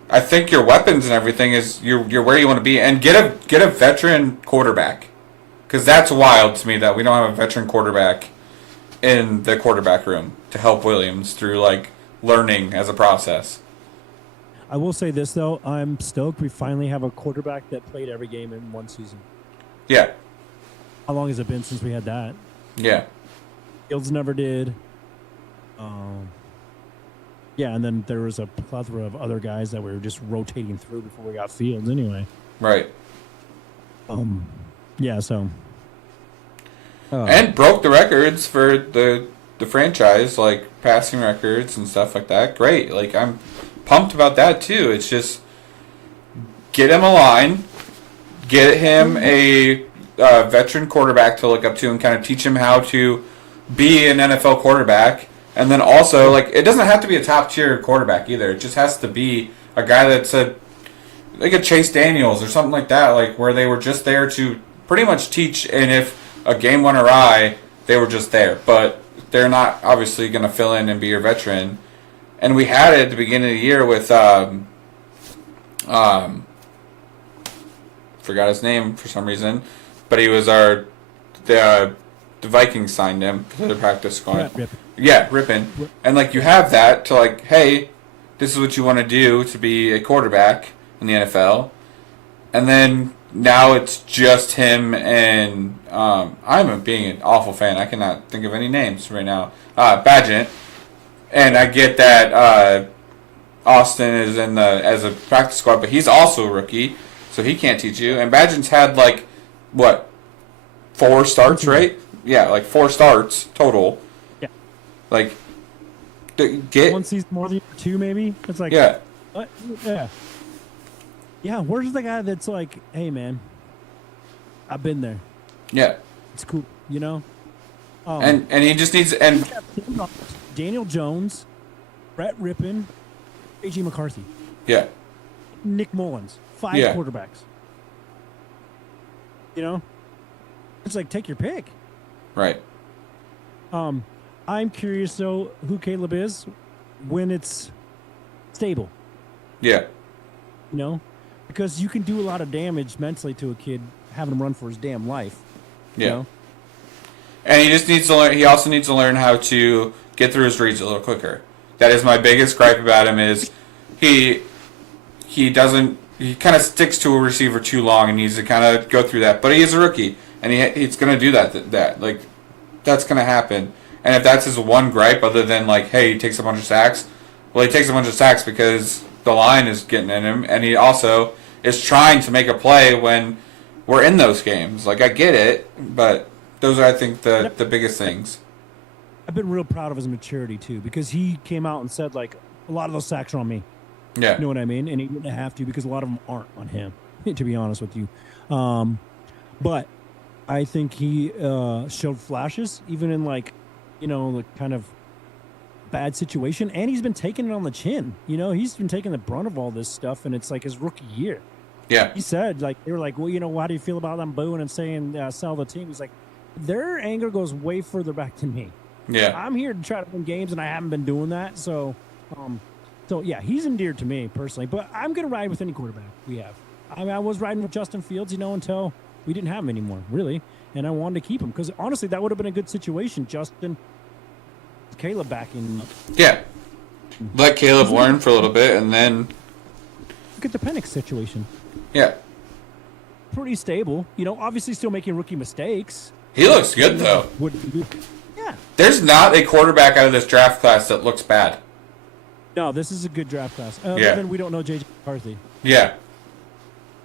I think your weapons and everything is you're where you want to be, and get a veteran quarterback, because that's wild to me that we don't have a veteran quarterback in the quarterback room to help Williams through like learning as a process. I will say this though, I'm stoked we finally have a quarterback that played every game in one season. Yeah. How long has it been since we had that? Yeah. Fields never did. Yeah, and then there was a plethora of other guys that we were just rotating through before we got Fields anyway. Right. Yeah, so. And broke the records for the franchise, like passing records and stuff like that. Great. Like, I'm pumped about that too. It's just get him a line, get him a veteran quarterback to look up to, and kind of teach him how to be an NFL quarterback. And then also, like, it doesn't have to be a top tier quarterback either. It just has to be a guy that's like a Chase Daniels or something like that, like where they were just there to pretty much teach. And if a game went awry, they were just there. But they're not obviously going to fill in and be your veteran. And we had it at the beginning of the year with forgot his name for some reason, but he was the Vikings signed him to the practice squad. Yeah, Rippin. And like you have that to like, hey, this is what you want to do to be a quarterback in the NFL. And then now it's just him and I'm being an awful fan. I cannot think of any names right now. Badgett. And I get that Austin is as a practice squad, but he's also a rookie, so he can't teach you. And Badgett's had like what, 4 starts, right? Yeah, like 4 starts total. Yeah. Like get one season more than 2, maybe. It's like yeah. What? Yeah. Yeah. Where's the guy that's like, hey man, I've been there. Yeah. It's cool, you know. And he just needs and Daniel Jones, Brett Rippon, A.J. McCarthy. Yeah. Nick Mullins. 5 quarterbacks. You know? It's like, take your pick. Right. I'm curious, though, who Caleb is when it's stable. Yeah. You know? Because you can do a lot of damage mentally to a kid having him run for his damn life. Yeah. You know? And he just needs to learn. He also needs to learn how to get through his reads a little quicker. That is my biggest gripe about him. Is he doesn't. He kind of sticks to a receiver too long and needs to kind of go through that. But he is a rookie, and he's going to do that. Like, that's going to happen. And if that's his one gripe, other than like, hey, he takes a bunch of sacks. Well, he takes a bunch of sacks because the line is getting in him, and he also is trying to make a play when we're in those games. Like, I get it, but those are, I think, the biggest things. I've been real proud of his maturity, too, because he came out and said, like, a lot of those sacks are on me. Yeah. You know what I mean? And he didn't have to, because a lot of them aren't on him, to be honest with you. But I think he showed flashes, even in, like, you know, the kind of bad situation. And he's been taking it on the chin. You know, he's been taking the brunt of all this stuff, and it's like his rookie year. Yeah. He said, like, they were like, well, you know, how do you feel about them booing and saying sell the team? He's like, their anger goes way further back than me. Yeah. I'm here to try to win games, and I haven't been doing that. So yeah, he's endeared to me personally. But I'm going to ride with any quarterback we have. I mean, I was riding with Justin Fields, until we didn't have him anymore, really, and I wanted to keep him because honestly, that would have been a good situation. Justin, Caleb backing up. Yeah. Let Caleb learn for a little bit, and then Look at the Penix situation. yeah, Pretty stable, obviously still making rookie mistakes. he looks good though. Yeah. There's not a quarterback out of this draft class that looks bad. No, this is a good draft class. Yeah. Then we don't know J.J. McCarthy. Yeah.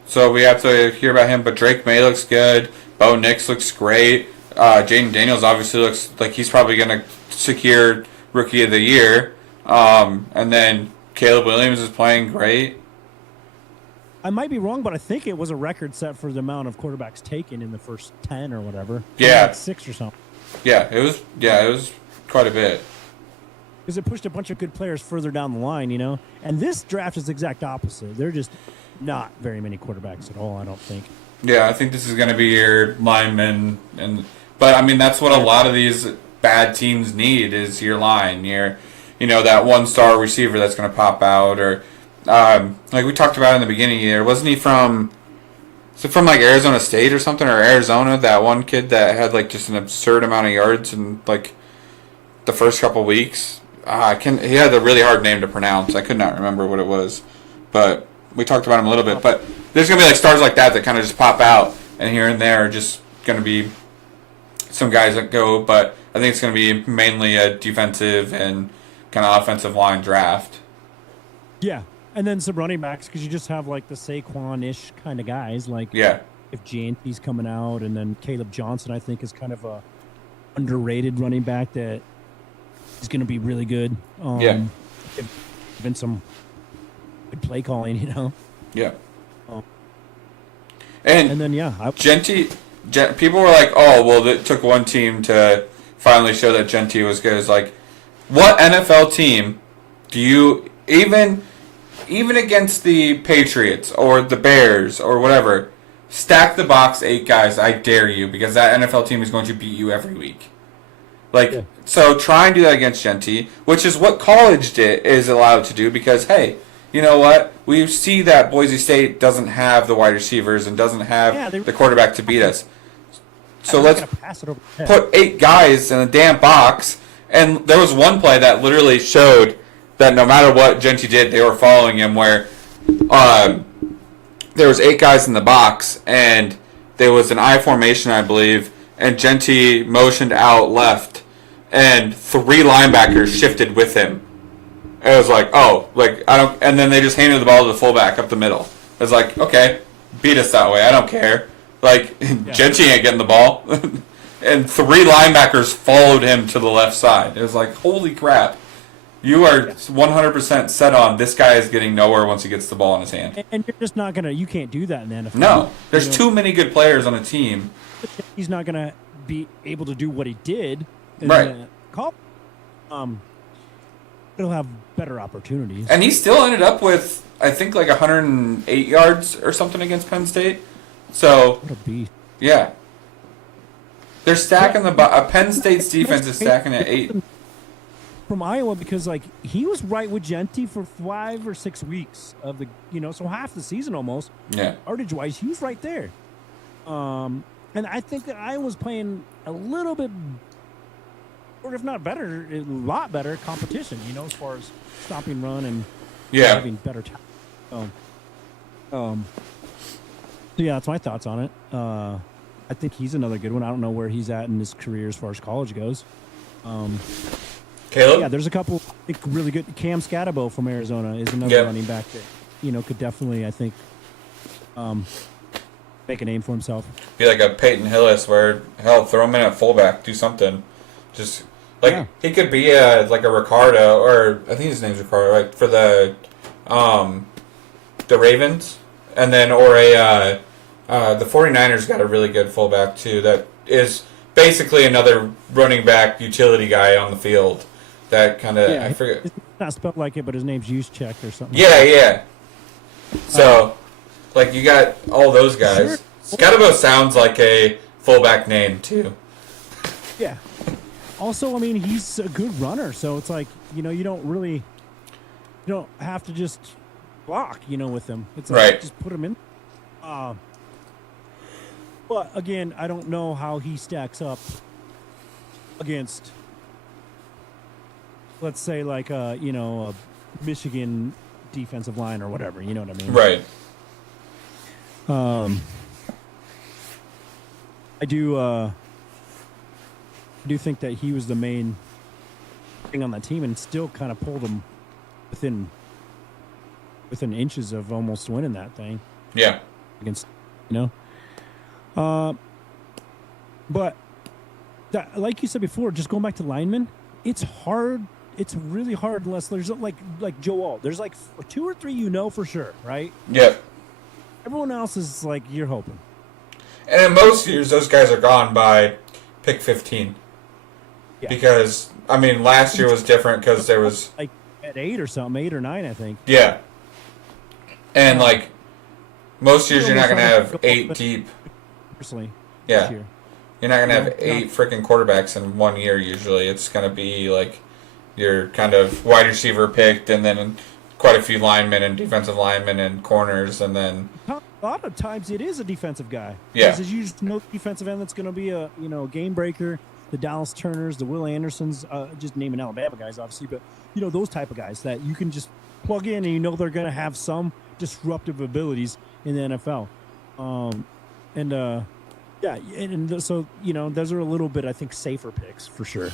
So we have to hear about him, but Drake May looks good. Bo Nix looks great. Jaden Daniels obviously looks like he's probably going to secure Rookie of the Year. And then Caleb Williams is playing great. I might be wrong, but I think it was a record set for the amount of quarterbacks taken in the first 10 or whatever. Yeah. Like 6 or something. Yeah, it was quite a bit. Because it pushed a bunch of good players further down the line, And this draft is the exact opposite. They're just not very many quarterbacks at all, I don't think. Yeah, I think this is going to be your lineman, but I mean that's what a lot of these bad teams need is your line, that 1-star receiver that's going to pop out, or like we talked about in the beginning of the year. Wasn't he from like Arizona State or something, or Arizona? That one kid that had like just an absurd amount of yards in like the first couple weeks. He had a really hard name to pronounce. I could not remember what it was, but we talked about him a little bit. But there's gonna be like stars like that kind of just pop out, and here and there are just gonna be some guys that go. But I think it's gonna be mainly a defensive and kind of offensive line draft. Yeah. And then some running backs, because you just have like the Saquon-ish kind of guys. Like Yeah, if Gianti's coming out, and then Caleb Johnson, I think, is kind of a underrated running back that is going to be really good. Yeah. Even some good play calling, yeah. Oh. And then people were like, "Oh, well, it took one team to finally show that Genty was good." It's like, what NFL team do you even against the Patriots or the Bears or whatever, stack the box 8 guys? I dare you, because that NFL team is going to beat you every week. So try and do that against Genty, which is what college is allowed to do, because hey, you know what? We see that Boise State doesn't have the wide receivers and doesn't have the quarterback to beat us. So let's put 8 guys in a damn box. And there was one play that literally showed that no matter what Genty did, they were following him, where there was 8 guys in the box, and there was an I formation, I believe, and Genty motioned out left, and 3 linebackers shifted with him. It was like, and then they just handed the ball to the fullback up the middle. It was like, okay, beat us that way. I don't care. Genty ain't getting the ball. And 3 linebackers followed him to the left side. It was like, holy crap. You are 100% set on this guy is getting nowhere once he gets the ball in his hand. And you're just not you can't do that in the NFL. No, there's too many good players on a team. He's not going to be able to do what he did. Right. He'll have better opportunities. And he still ended up with, I think, like 108 yards or something against Penn State. So, What a beast. yeah. They're stacking Penn State's defense is stacking at 8. From Iowa, because he was right with Genty for 5 or 6 weeks of the so half the season almost. Yeah. Yardage wise, he was right there. And I think that Iowa's playing a little bit, or if not better, a lot better competition. As far as stopping run and having better talent. So yeah, that's my thoughts on it. I think he's another good one. I don't know where he's at in his career as far as college goes. Caleb? Yeah, there's a couple really good. Cam Scatabo from Arizona is another running back that could definitely, I think, make a name for himself. Be like a Peyton Hillis, where hell, throw him in at fullback, do something. Just he could be like a Ricardo, or I think his name's Ricardo, right? For the Ravens, and then the 49ers got a really good fullback too. That is basically another running back utility guy on the field. That kind of I forget. It's not spelled like it, but his name's Juszczyk or something. Yeah. So, you got all those guys. Sure. Scatabo sounds like a fullback name too. Yeah. Also, I mean, he's a good runner, so it's you don't have to just block, with him. It's right. Just put him in. But again, I don't know how he stacks up against, let's say, like a Michigan defensive line or whatever. You know what I mean? Right. I do think that he was the main thing on that team, and still kind of pulled them within inches of almost winning that thing. Yeah. Against, but that, like you said before, just going back to linemen, it's hard. It's really hard unless there's like Joe Alt. There's like 2 or 3 for sure, right? Yep. Everyone else is like you're hoping. And in most years, those guys are gone by pick 15. Yeah. Because, I mean, last year was different because there was... Like at 8 or something, 8 or 9, I think. Yeah. And, like, most years you're not going to have 8 deep. Personally. Yeah. This year. You're not going to have 8 freaking quarterbacks in 1 year usually. It's going to be, like, your kind of wide receiver picked and then quite a few linemen and defensive linemen and corners and then... A lot of times it is a defensive guy. Yeah. Because you just know defensive end that's going to be a game breaker. The Dallas Turners, the Will Andersons, just naming Alabama guys, obviously, but those type of guys that you can just plug in and they're going to have some disruptive abilities in the NFL. So those are a little bit, I think, safer picks for sure.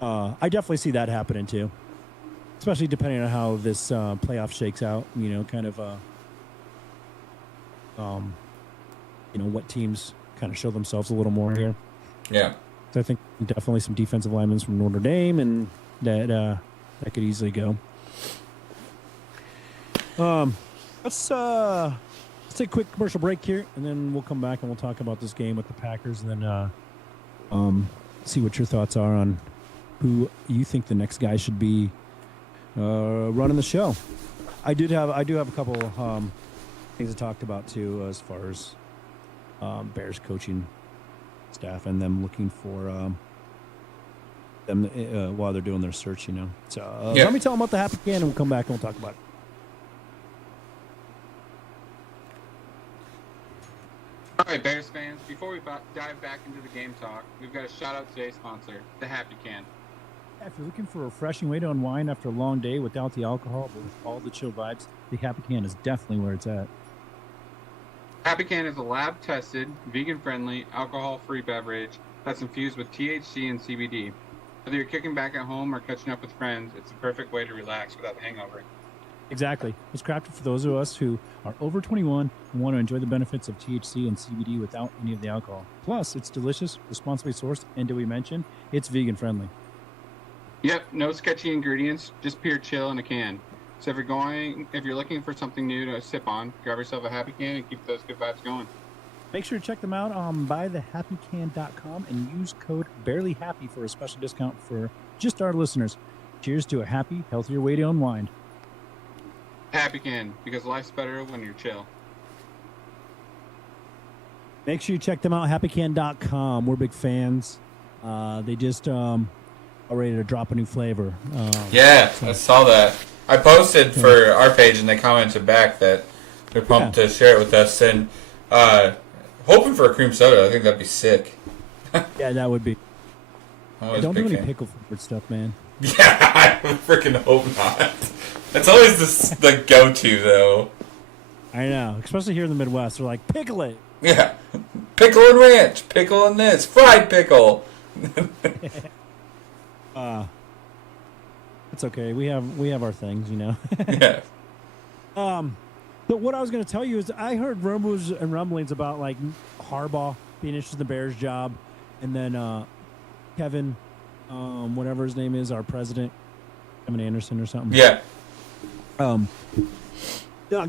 I definitely see that happening too, especially depending on how this playoff shakes out. What teams kind of show themselves a little more here. Yeah. So I think definitely some defensive linemen from Notre Dame, and that could easily go. Let's take a quick commercial break here, and then we'll come back and we'll talk about this game with the Packers, and then see what your thoughts are on who you think the next guy should be running the show. I do have a couple things to talk about too, as far as Bears coaching staff and them looking for them while they're doing their search. So let me tell them about the Happy Can, and we'll come back and we'll talk about it. All right, Bears fans, before we dive back into the game talk, we've got to shout out today's sponsor, the Happy Can. If you're looking for a refreshing way to unwind after a long day without the alcohol but with all the chill vibes, the Happy Can is definitely where it's at. Happy Can is a lab-tested, vegan-friendly, alcohol-free beverage that's infused with THC and CBD. Whether you're kicking back at home or catching up with friends, it's the perfect way to relax without the hangover. Exactly. It's crafted for those of us who are over 21 and want to enjoy the benefits of THC and CBD without any of the alcohol. Plus, it's delicious, responsibly sourced, and did we mention, it's vegan-friendly. Yep, no sketchy ingredients, just pure chill in a can. So if you're looking for something new to sip on, grab yourself a Happy Can and keep those good vibes going. Make sure to check them out on buythehappycan.com and use code BARELYHAPPY for a special discount for just our listeners. Cheers to a happy, healthier way to unwind. Happy Can, because life's better when you're chill. Make sure you check them out, happycan.com. We're big fans. They just are ready to drop a new flavor. I saw that. I posted for our page, and they commented back that they're pumped to share it with us. And hoping for a cream soda. I think that'd be sick. Yeah, that would be. Don't do any fan. pickle flavored stuff, man. Yeah, I freaking hope not. That's always the go-to, though. I know, especially here in the Midwest. They're like, pickle it. Yeah. Pickle and ranch. Pickle and this. Fried pickle. It's okay. We have our things, Yeah. But what I was going to tell you is I heard rumors and rumblings about like Harbaugh being interested in the Bears job, and then Kevin, whatever his name is, our president, Kevin Anderson or something. Yeah. Not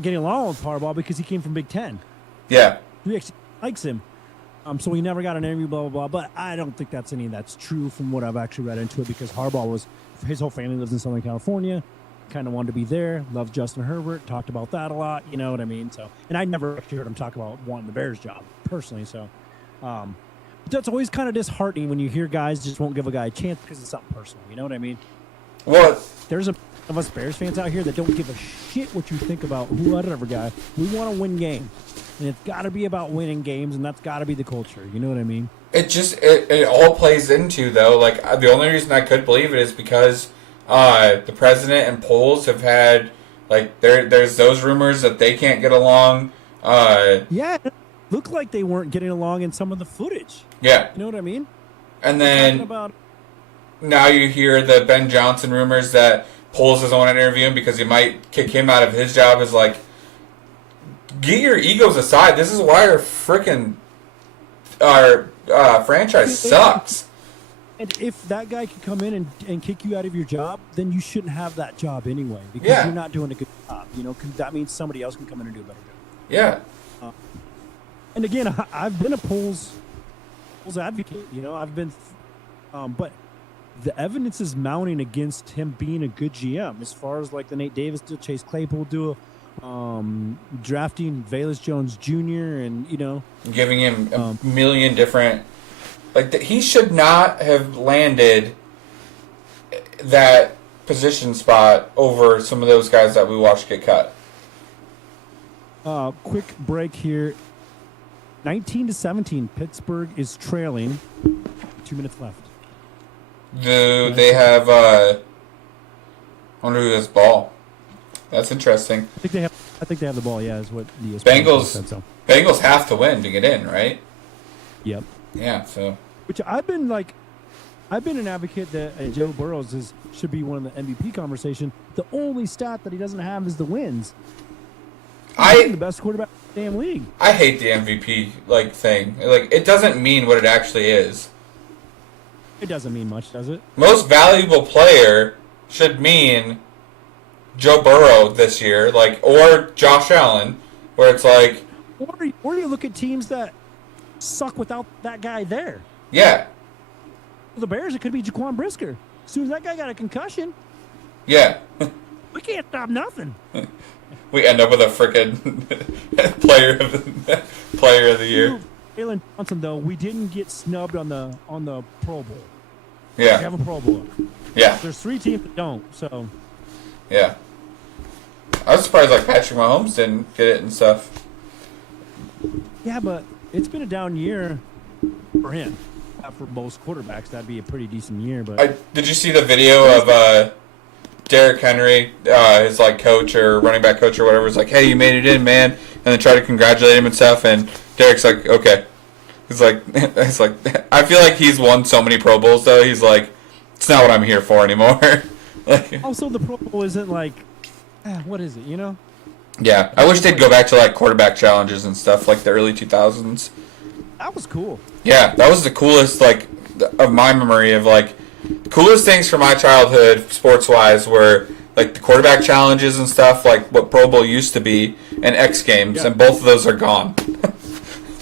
getting along with Harbaugh because he came from Big Ten. Yeah. He actually likes him. So he never got an interview, blah, blah, blah. But I don't think that's true from what I've actually read into it, because Harbaugh his whole family lives in Southern California, kind of wanted to be there, loved Justin Herbert, talked about that a lot, you know what I mean? So, and I never actually heard him talk about wanting the Bears job personally. So, that's always kind of disheartening when you hear guys just won't give a guy a chance because it's something personal. You know what I mean? Well, There's a of us Bears fans out here that don't give a shit what you think about whatever guy. We want to win games, and it's got to be about winning games, and that's got to be the culture. You know what I mean? It all plays into, though, like, the only reason I could believe it is because the president and Poles have had, like, there's those rumors that they can't get along. Yeah, it looked like they weren't getting along in some of the footage. Yeah. You know what I mean? And Talking then about now you hear the Ben Johnson rumors that Poles doesn't want to interview him because he might kick him out of his job. Is like, get your egos aside. This is why our franchise sucks. And if that guy can come in and kick you out of your job, then you shouldn't have that job anyway because Yeah. you're not doing a good job. You know, 'cause that means somebody else can come in and do a better job. Yeah. And again, I've been a Poles advocate. You know, I've been, but the evidence is mounting against him being a good GM. As far as like the Nate Davis deal, Chase Claypool deal, drafting Velus Jones Jr. and you know, Giving him a million different... Like, he should not have landed that position spot over some of those guys that we watched get cut. quick break here. 19-17, Pittsburgh is trailing. 2 minutes left. Do they have... I wonder who has ball. That's interesting. I think they have the ball. Yeah, is what the Bengals said. So. Bengals have to win to get in, right? Yep. Yeah, so... Which I've been an advocate that Joe Burrows should be one of the MVP conversation. The only stat that he doesn't have is the wins. He's the best quarterback in the damn league. I hate the MVP thing. Like, it doesn't mean what it actually is. It doesn't mean much, does it? Most valuable player should mean Joe Burrow this year, or Josh Allen, where it's like... Or you look at teams that suck without that guy there. Yeah. For the Bears, it could be Jaquan Brisker. As soon as that guy got a concussion, Yeah. we can't stop nothing. We end up with a freaking player of the year. Jalen Johnson, though, we didn't get snubbed on the Pro Bowl. We Yeah. have a Pro Bowl. Yeah. There's 3 teams that don't, so... Yeah. I was surprised Patrick Mahomes didn't get it and stuff. Yeah, but it's been a down year for him. For most quarterbacks, that'd be a pretty decent year. But Did you see the video of Derrick Henry, his coach or running back coach or whatever, was like, "Hey, you made it in, man," and then try to congratulate him and stuff. And Derrick's like, "Okay." He's like, I feel like he's won so many Pro Bowls though. He's like, it's not what I'm here for anymore. Also, the Pro Bowl isn't what is it? You know? Yeah, I wish they'd go back to quarterback challenges and stuff like the early 2000s. That was cool. Yeah, that was the coolest of my memory of the coolest things from my childhood sports wise were the quarterback challenges and stuff, what Pro Bowl used to be, and X Games, Yeah. and both of those are gone.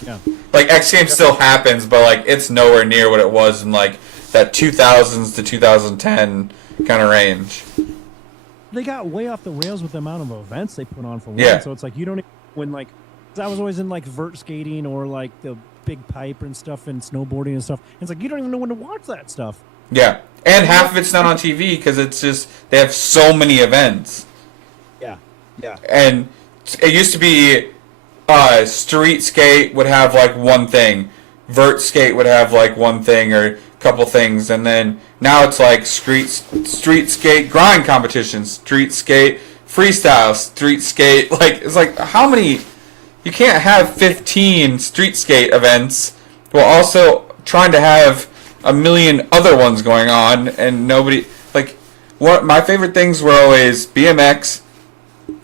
Yeah. X Games still happens, but it's nowhere near what it was in that 2000s to 2010 kind of range. They got way off the rails with the amount of events they put on for one. Yeah. So it's you don't even when 'cause I was always in vert skating or the big pipe and stuff and snowboarding and stuff. And it's you don't even know when to watch that stuff. Yeah, and half of it's not on TV because it's just they have so many events. Yeah. Yeah. And it used to be street skate would have one thing, vert skate would have one thing or a couple things, and then now it's street skate grind competitions, street skate freestyle, street skate it's how many? You can't have 15 street skate events while also trying to have a million other ones going on, and nobody what my favorite things were always BMX,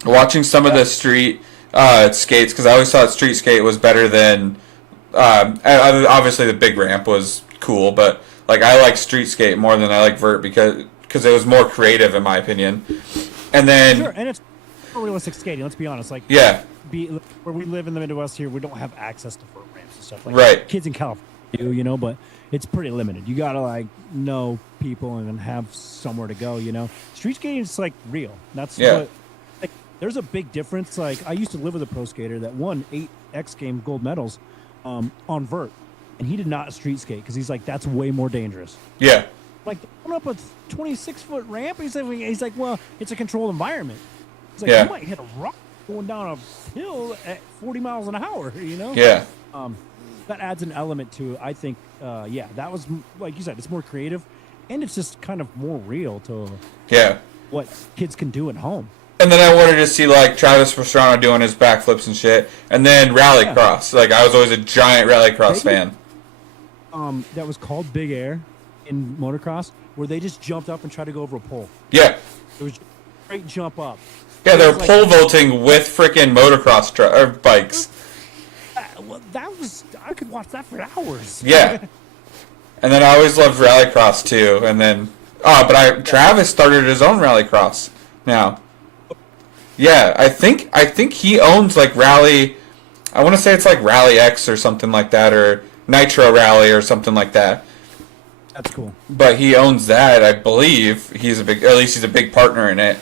watching some of the street skates because I always thought street skate was better than obviously the big ramp was cool, but I like street skate more than I like vert because it was more creative in my opinion. And then Sure, and it's realistic skating. Let's be honest. yeah, Where we live in the Midwest here, we don't have access to vert ramps and stuff Right. Kids in California do, but it's pretty limited. You gotta know people and have somewhere to go. Street skating is real. That's Yeah. what. There's a big difference. I used to live with a pro skater that won 8 X Games gold medals on vert, and he did not street skate because he's that's way more dangerous. yeah, like going up a 26-foot ramp. He's like, well, it's a controlled environment. He's like, Yeah. you might hit a rock going down a hill at 40 miles an hour. You know? Yeah. That adds an element to it. I think, yeah, that was like you said, it's more creative, and it's just kind of more real to Yeah. what kids can do at home. And then I wanted to see like Travis Pastrana doing his backflips and shit, and then rallycross. Like I was always a giant rallycross fan. That was called Big Air in motocross, where they just jumped up and tried to go over a pole. Yeah. It was straight jump up. Yeah, they were It was pole vaulting with freaking motocross or bikes. Well, that was I could watch that for hours. Yeah. And then I always loved rallycross too. And then Travis started his own rallycross now. Yeah, I think he owns like Rally. I want to say it's like Rally X or something like that, or Nitro Rally or something like that. That's cool. But he owns that. I believe he's a big partner in it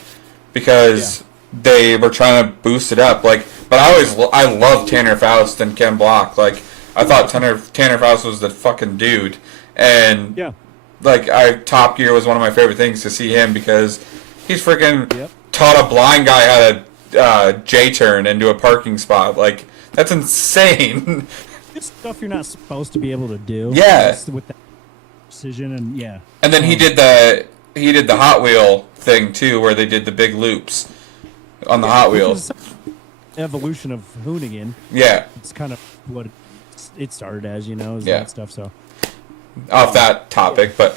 because they were trying to boost it up. Like, but I love Tanner Faust and Ken Block. Like, I thought Tanner Faust was the fucking dude, and like Top Gear was one of my favorite things to see him because he's freaking taught a blind guy how to J-turn into a parking spot. Like, that's insane. It's stuff you're not supposed to be able to do. Yeah. Just with that precision and And then he did the Hot Wheel thing too, where they did the big loops on the Hot Wheels. Evolution of Hoonigan. Yeah. It's kind of what it started as, is Yeah. that stuff. So. Off that topic, but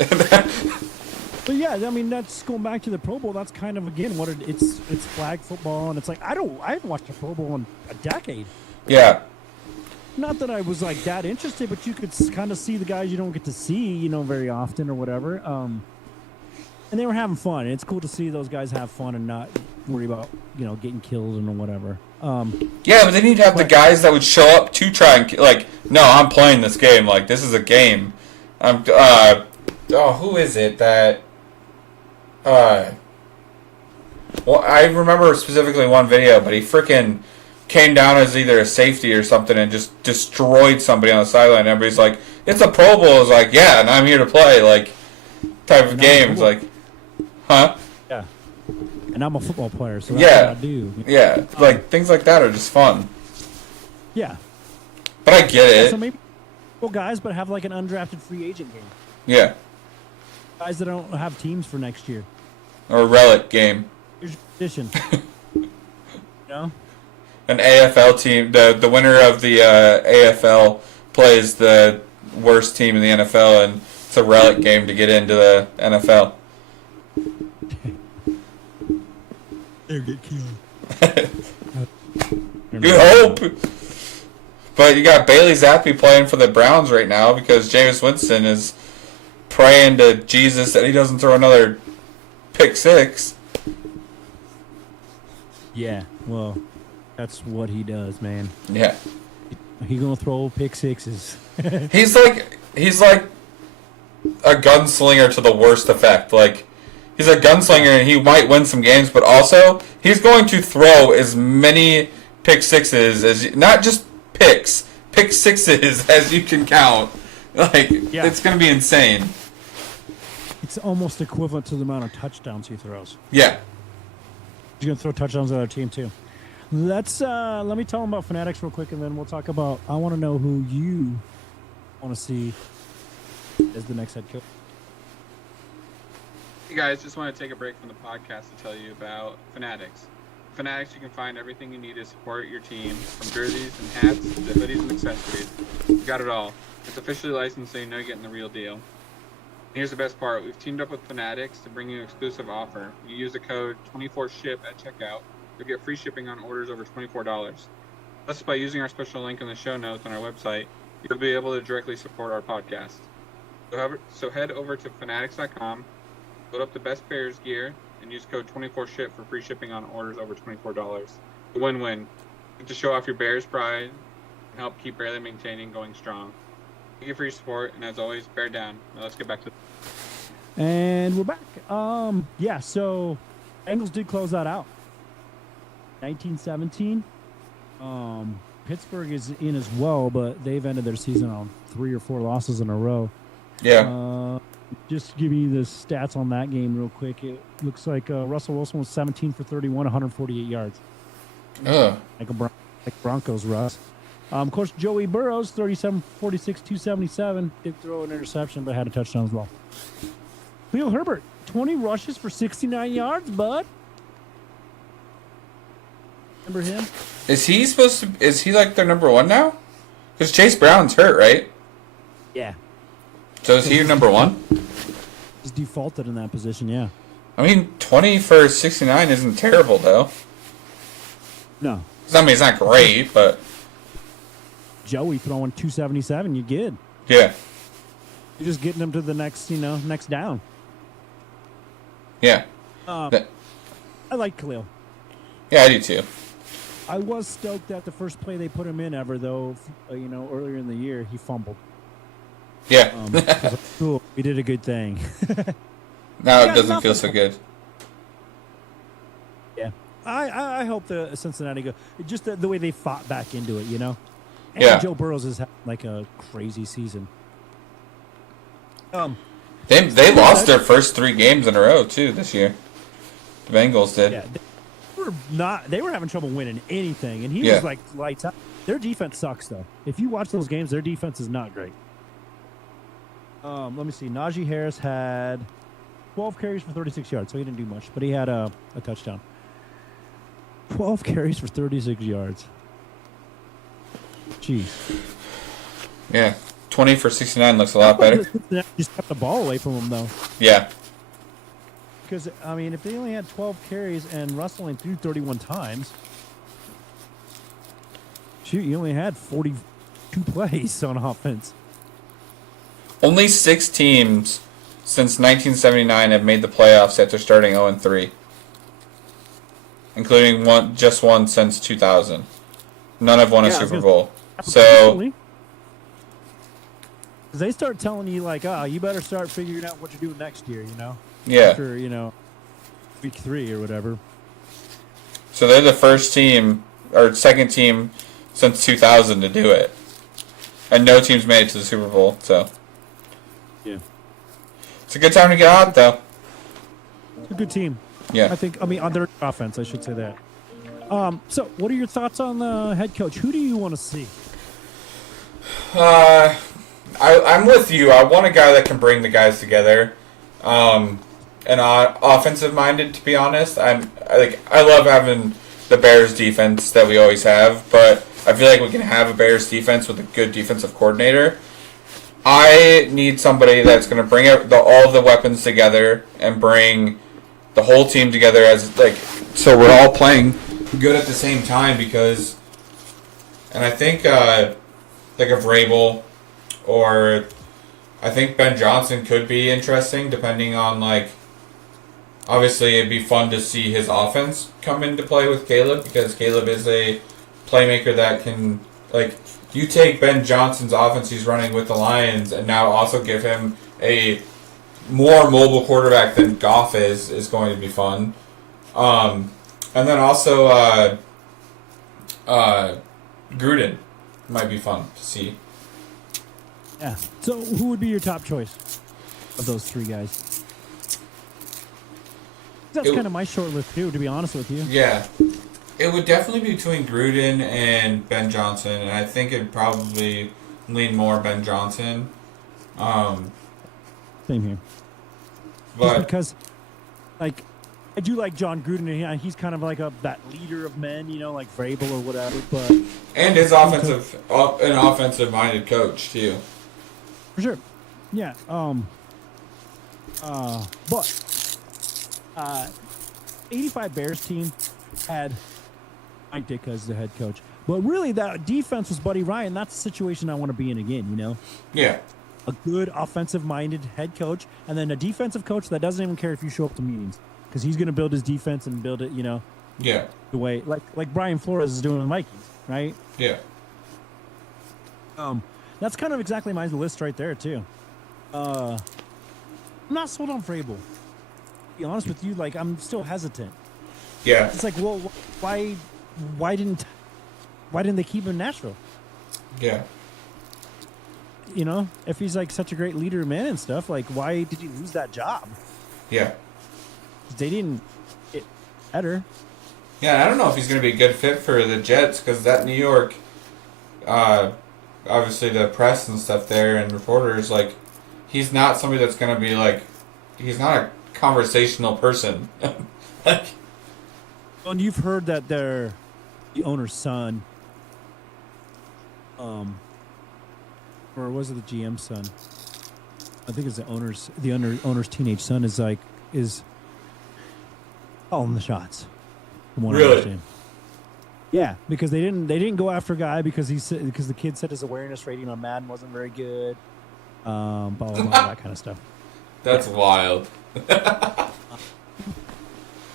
But yeah, I mean that's going back to the Pro Bowl. That's kind of again what it's flag football, and it's like I haven't watched a Pro Bowl in a decade. yeah. Not that I was like that interested, but you could kind of see the guys you don't get to see, very often or whatever. And they were having fun. And it's cool to see those guys have fun and not worry about getting killed and whatever. Yeah, but then you'd have the guys that would show up to try and like, no, I'm playing this game. Like, this is a game. Who is it that? Well, I remember specifically one video, but he freaking came down as either a safety or something and just destroyed somebody on the sideline. Everybody's like, "It's a Pro Bowl." It's like, yeah, and I'm here to play. Like, type of games. Like, huh? Yeah. And I'm a football player, so that's Yeah. what I do. Yeah, like things like that are just fun. Yeah. But I get it. So maybe guys, but have like an undrafted free agent game. Yeah, Guys that don't have teams for next year. or a relic game. Here's your position. An AFL team. The winner of the AFL plays the worst team in the NFL, and it's a relic game to get into the NFL. They're get killed. You hope. But you got Bailey Zappi playing for the Browns right now because Jameis Winston is praying to Jesus that he doesn't throw another pick six. Yeah, well, that's what he does, man. Yeah. He gonna throw pick sixes. He's like a gunslinger to the worst effect. Like, he's a gunslinger and he might win some games, but also he's going to throw as many pick sixes as not just pick sixes as you can count. Like, it's going to be insane. It's almost equivalent to the amount of touchdowns he throws. Yeah. He's gonna throw touchdowns on our team too. Let me tell him about Fanatics real quick, and then we'll talk about. I want to know who you want to see as the next head coach. Hey guys, just want to take a break from the podcast to tell you about Fanatics. Fanatics, you can find everything you need to support your team, from jerseys and hats to hoodies and accessories. You got it all. It's officially licensed, so you know you're getting the real deal. And here's the best part. We've teamed up with Fanatics to bring you an exclusive offer. You use the code 24SHIP at checkout. You'll get free shipping on orders over $24. Plus, by using our special link in the show notes on our website, you'll be able to directly support our podcast. So head over to fanatics.com, load up the best Bears gear, and use code 24SHIP for free shipping on orders over $24. A win-win. Get to show off your Bears pride and help keep Barely Maintaining going strong. Thank you for your support, and as always, bear down. Now let's get back to And we're back. So Bengals did close that out. 1917. Pittsburgh is in as well, but they've ended their season on 3 or 4 losses in a row. Yeah. Just give you the stats on that game real quick. It looks like Russell Wilson was 17 for 31, 148 yards. Ugh. Like Broncos, Russ. Of course, Joey Burrows, 37 46, 277. Did throw an interception, but had a touchdown as well. Khalil Herbert, 20 rushes for 69 yards, bud. Remember him? Is he like their number one now? Because Chase Brown's hurt, right? Yeah. So is he your number one? He's defaulted in that position, yeah. I mean, 20 for 69 isn't terrible, though. No. I mean, it's not great, but Joey throwing 277, you good. yeah. You're just getting him to the next, next down. Yeah. I like Khalil. Yeah, I do too. I was stoked that the first play they put him in ever, though, earlier in the year, he fumbled. Yeah. I was like, cool, we did a good thing. Now Yeah, it doesn't nothing. feel so good. Yeah. I hope the Cincinnati go. Just the way they fought back into it, And Yeah. Joe Burrows has had like a crazy season. They lost their first 3 games in a row too this year. The Bengals did. Yeah, they were having trouble winning anything, and he Yeah. was like lights out. Their defense sucks though. If you watch those games, their defense is not great. Let me see. Najee Harris had 12 carries for 36 yards, so he didn't do much, but he had a touchdown. 12 carries for 36 yards. Jeez. Yeah. 20 for 69 looks a lot better. Just kept the ball away from him though. Yeah. Because, I mean, if they only had 12 carries and Russell only threw 31 times, shoot, you only had 42 plays on offense. Only 6 teams since 1979 have made the playoffs after starting 0-3, including just one since 2000. None have won a Yeah, I was Super gonna- Bowl. So they start telling you, like, you better start figuring out what you're doing next year, yeah. After, week 3 or whatever. So they're the first team or second team since 2000 to do it, and no team's made it to the Super Bowl. So Yeah. it's a good time to get hot, though. It's a good team. Yeah. on their offense, I should say that. So, what are your thoughts on the head coach? Who do you want to see? I'm with you. I want a guy that can bring the guys together, and offensive minded. To be honest, I love having the Bears defense that we always have, but I feel like we can have a Bears defense with a good defensive coordinator. I need somebody that's going to bring all the weapons together and bring the whole team together so we're all playing good at the same time and I think of Vrabel, or I think Ben Johnson could be interesting depending on obviously it'd be fun to see his offense come into play with Caleb, because Caleb is a playmaker that can you take Ben Johnson's offense he's running with the Lions and now also give him a more mobile quarterback than Goff is going to be fun. And then also Gruden might be fun to see. Yeah. So, who would be your top choice of those 3 guys? That's kind of my short list too, to be honest with you. Yeah. It would definitely be between Gruden and Ben Johnson, and I think it'd probably lean more Ben Johnson. Same here. Just But because, I do like John Gruden, and he's kind of like that leader of men, like Vrabel or whatever. But and his offensive minded coach too. for sure, yeah. But 85 Bears team had Mike Ditka as the head coach, but really that defense was Buddy Ryan. That's the situation I want to be in again. Yeah. A good offensive-minded head coach, and then a defensive coach that doesn't even care if you show up to meetings, because he's going to build his defense and build it, Yeah. the way like Brian Flores is doing with Vikings, right? Yeah. That's kind of exactly my list right there too. I'm not sold on Vrabel. To be honest with you, I'm still hesitant. Yeah. It's like, well, why didn't they keep him in Nashville? Yeah. if he's like such a great leader of men and stuff, like why did he lose that job? Yeah. They didn't get better. Yeah, I don't know if he's going to be a good fit for the Jets because that New York, obviously the press and stuff there and reporters, like, he's not somebody that's going to be like, he's not a conversational person. Like, Well, and you've heard that the owner's son, or was it the GM son? I think it's the owner's teenage son is calling the shots. From what I Really? understand. Yeah, because they didn't go after a guy because the kid said his awareness rating on Madden wasn't very good. Blah blah blah, that kind of stuff. that's wild.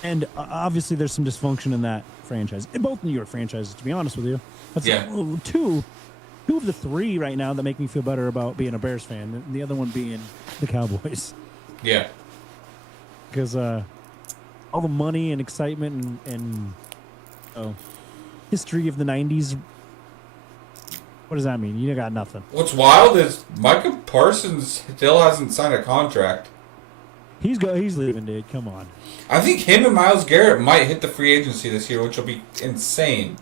And obviously, there's some dysfunction in that franchise. In both New York franchises, to be honest with you. That's Yeah. two of the three right now that make me feel better about being a Bears fan. And the other one being the Cowboys, Yeah. because all the money and excitement and history of the '90s. What does that mean? You got nothing. What's wild is Micah Parsons still hasn't signed a contract. He's leaving, dude. Come on. I think him and Myles Garrett might hit the free agency this year, which will be insane.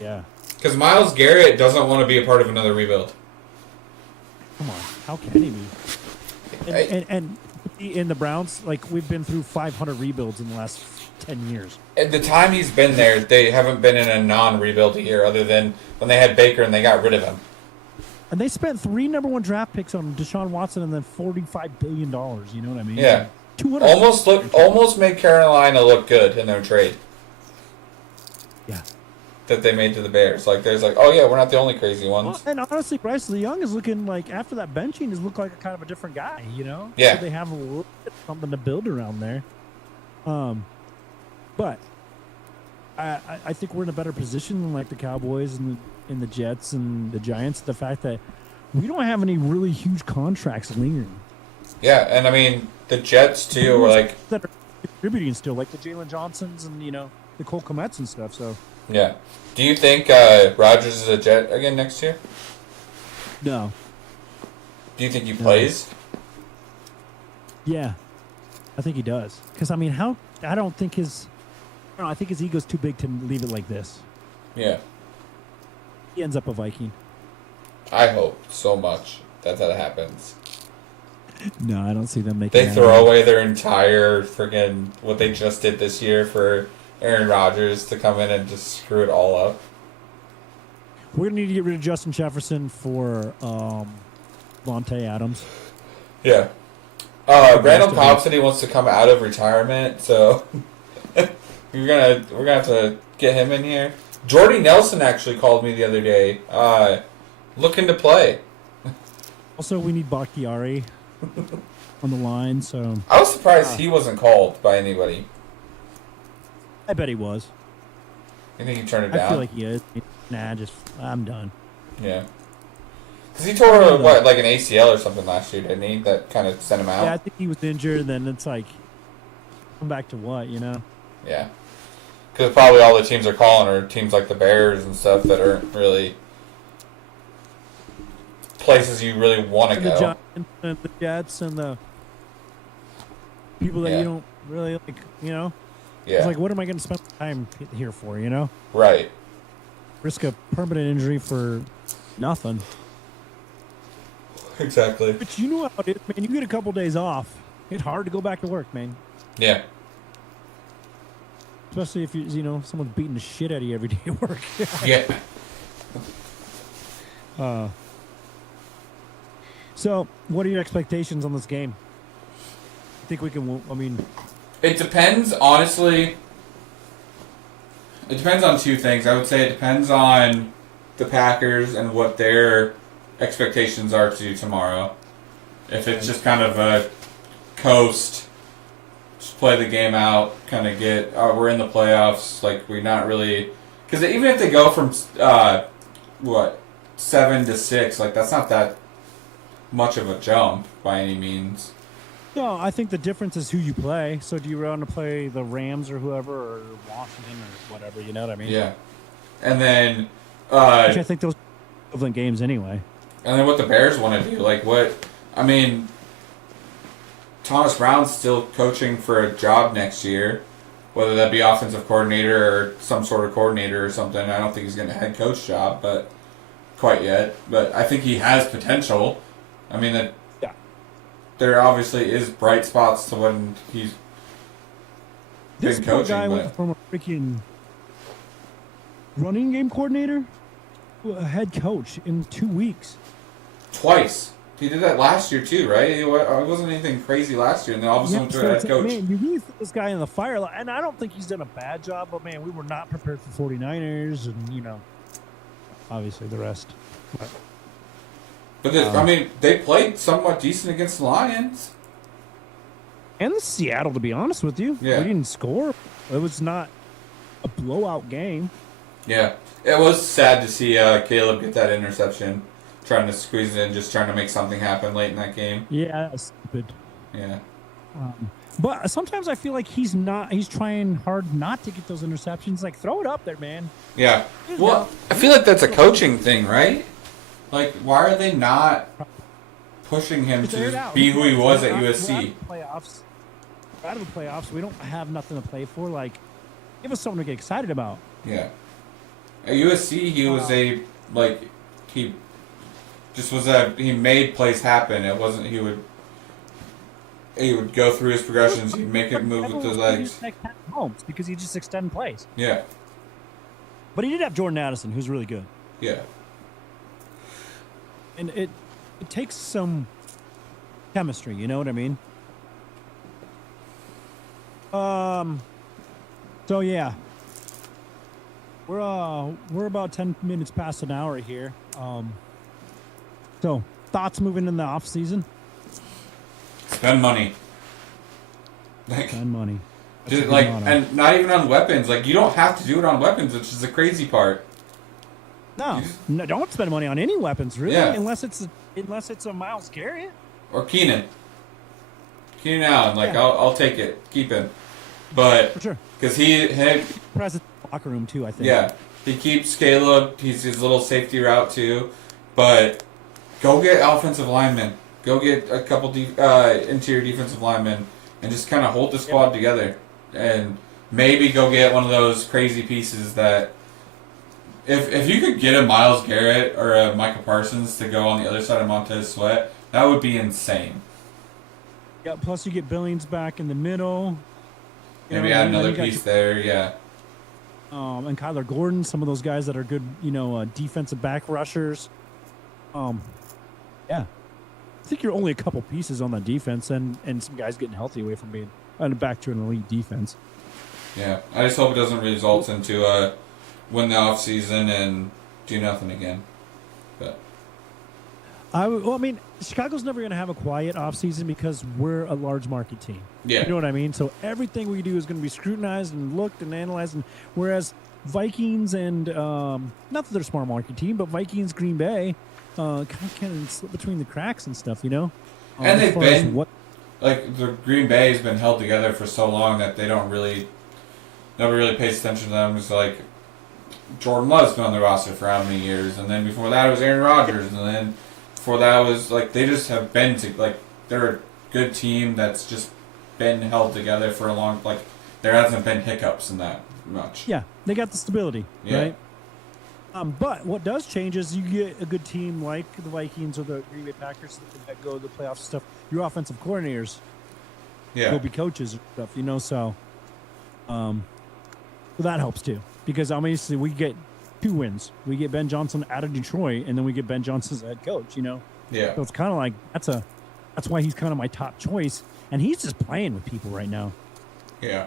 Yeah. Because Myles Garrett doesn't want to be a part of another rebuild. Come on. How can he be? And in the Browns, like we've been through 500 rebuilds in the last 10 years. At the time he's been there, they haven't been in a non-rebuild year other than when they had Baker and they got rid of him. And they spent 3 number 1 draft picks on Deshaun Watson and then $45 billion. You know what I mean? Yeah. 200. Almost made Carolina look good in their trade Yeah. that they made to the Bears. Like, there's like, oh yeah, we're not the only crazy Well, ones. and honestly, Bryce Young is looking like, after that benching, has looked like a kind of a different guy, you know? Yeah. So they have a little bit something to build around there. But I think we're in a better position than like the Cowboys and the Jets and the Giants. The fact that we don't have any really huge contracts lingering. Yeah, and I mean, the Jets too were like, that are contributing still, like the Jalen Johnsons and, the Cole Kmets and stuff, so. yeah. Do you think Rodgers is a Jet again next year? No. Do you think he plays? Yeah. I think he does. Because, I mean, I don't think I think his ego's too big to leave it like this. Yeah. He ends up a Viking. I hope so much that happens. No, I don't see them making They that throw happen. away their entire freaking what they just did this year for Aaron Rodgers to come in and just screw it all up. We're going to need to get rid of Justin Jefferson for Vontae Adams. Yeah. Randall Cobb said he wants to come out of retirement, so we're gonna have to get him in here. Jordy Nelson actually called me the other day, looking to play. Also, we need Bakhtiari on the line, so I was surprised he wasn't called by anybody. I bet he was. You think he turned it I down? feel like he is. Nah, I'm done. Yeah. Because he tore like an ACL or something last year, didn't he? That kind of sent him out. Yeah, I think he was injured, and then it's like, come back to what, Yeah. Because probably all the teams are calling are teams like the Bears and stuff that aren't really places you really want to And the go. Giants and the Jets and the people that Yeah. you don't really like, Yeah. It's like, what am I going to spend time here for, Right. Risk a permanent injury for nothing. Exactly. But you know how it is, man. You get a couple days off. It's hard to go back to work, man. Yeah. Especially if someone's beating the shit out of you every day at work. Yeah. So, what are your expectations on this game? I think we can. I mean, It depends, honestly. It depends on two things. I would say it depends on the Packers and what their expectations are to do tomorrow. If it's just kind of a coast, just play the game out, kind of get, we're in the playoffs, like we're not really, because even if they go from 7 to 6, like that's not that much of a jump by any means. no, I think the difference is who you play. So, do you want to play the Rams or whoever, or Washington or whatever? You know what I mean? Yeah, and then Which I think those are equivalent games anyway. And then what the Bears want to do, like what? I mean, Thomas Brown's still coaching for a job next year, whether that be offensive coordinator or some sort of coordinator or something. I don't think he's getting a head coach job, but quite yet. But I think he has potential. I mean, that Yeah. there obviously is bright spots to when he's This been poor coaching, guy but went from a freaking running game coordinator to a head coach in 2 weeks. twice. He did that last year too, right? It wasn't anything crazy last year, and then all of a sudden to a head it's like, coach. man, you really threw this guy in the fire, and I don't think he's done a bad job, but man, we were not prepared for 49ers, and obviously the rest. But I mean, they played somewhat decent against the Lions. And the Seattle, to be honest with you, Yeah. we didn't score. It was not a blowout game. Yeah, it was sad to see Caleb get that interception, trying to squeeze it in, just trying to make something happen late in that game. Yeah, that's stupid. Yeah, But sometimes I feel like he's trying hard not to get those interceptions. Like, throw it up there, man. yeah. Well, I feel like that's a coaching thing, right? Like, why are they not pushing him It's aired to out. be who he was at We're out USC? of the playoffs. We're out of the playoffs. We don't have nothing to play for. Like, give us something to get excited about. Yeah. At USC, he was he made plays happen. It wasn't he would go through his progressions. He'd make it move with his legs. Homes because he just extend plays. Yeah, But he did have Jordan Addison, who's really good. yeah, And it takes some chemistry, you know what I mean? So yeah. We're about 10 minutes past an hour here. So thoughts moving in the off season? spend money. Like, Spend money. That's a just good like, motto. and not even on weapons. Like, you don't have to do it on weapons, which is the crazy part. No, don't spend money on any weapons, really, Yeah. unless it's a Miles Garrett. Or Keenan Allen. Like, Yeah. I'll take it. Keep him. But For sure. because he Present locker room too, I think. yeah, he keeps Caleb. He's his little safety route too. But go get offensive linemen. Go get a couple interior defensive linemen, and just kind of hold the squad together. And maybe go get one of those crazy pieces that. If you could get a Miles Garrett or a Michael Parsons to go on the other side of Montez Sweat, that would be insane. Yeah. Plus, you get Billings back in the middle. You know Maybe what I add mean? another Then you got piece there, yeah. and Kyler Gordon, some of those guys that are good, defensive back rushers. Yeah, I think you're only a couple pieces on the defense, and some guys getting healthy away from being back to an elite defense. Yeah, I just hope it doesn't result into win the off season and do nothing again. But I mean, Chicago's never going to have a quiet offseason because we're a large market team. yeah, You know what I mean? So everything we do is going to be scrutinized and looked and analyzed. And whereas Vikings and not that they're a small market team, but Vikings, Green Bay, kind of slip between the cracks and stuff. And as they've far as been- like the Green Bay has been held together for so long that nobody really pays attention to them. It's like Jordan Love's been on the roster for how many years, and then before that it was Aaron Rodgers, and then before that was like they just have been they're a good team that's just been held together for a long there hasn't been hiccups in that much. Yeah, they got the stability, Yeah. right? But what does change is you get a good team like the Vikings or the Green Bay Packers that go to the playoffs and stuff. Your offensive coordinators Yeah, will be coaches and stuff, so that helps too. Because obviously we get 2 wins. We get Ben Johnson out of Detroit, and then we get Ben Johnson as head coach, yeah, So it's kind of like that's why he's kind of my top choice, and he's just playing with people right now. yeah,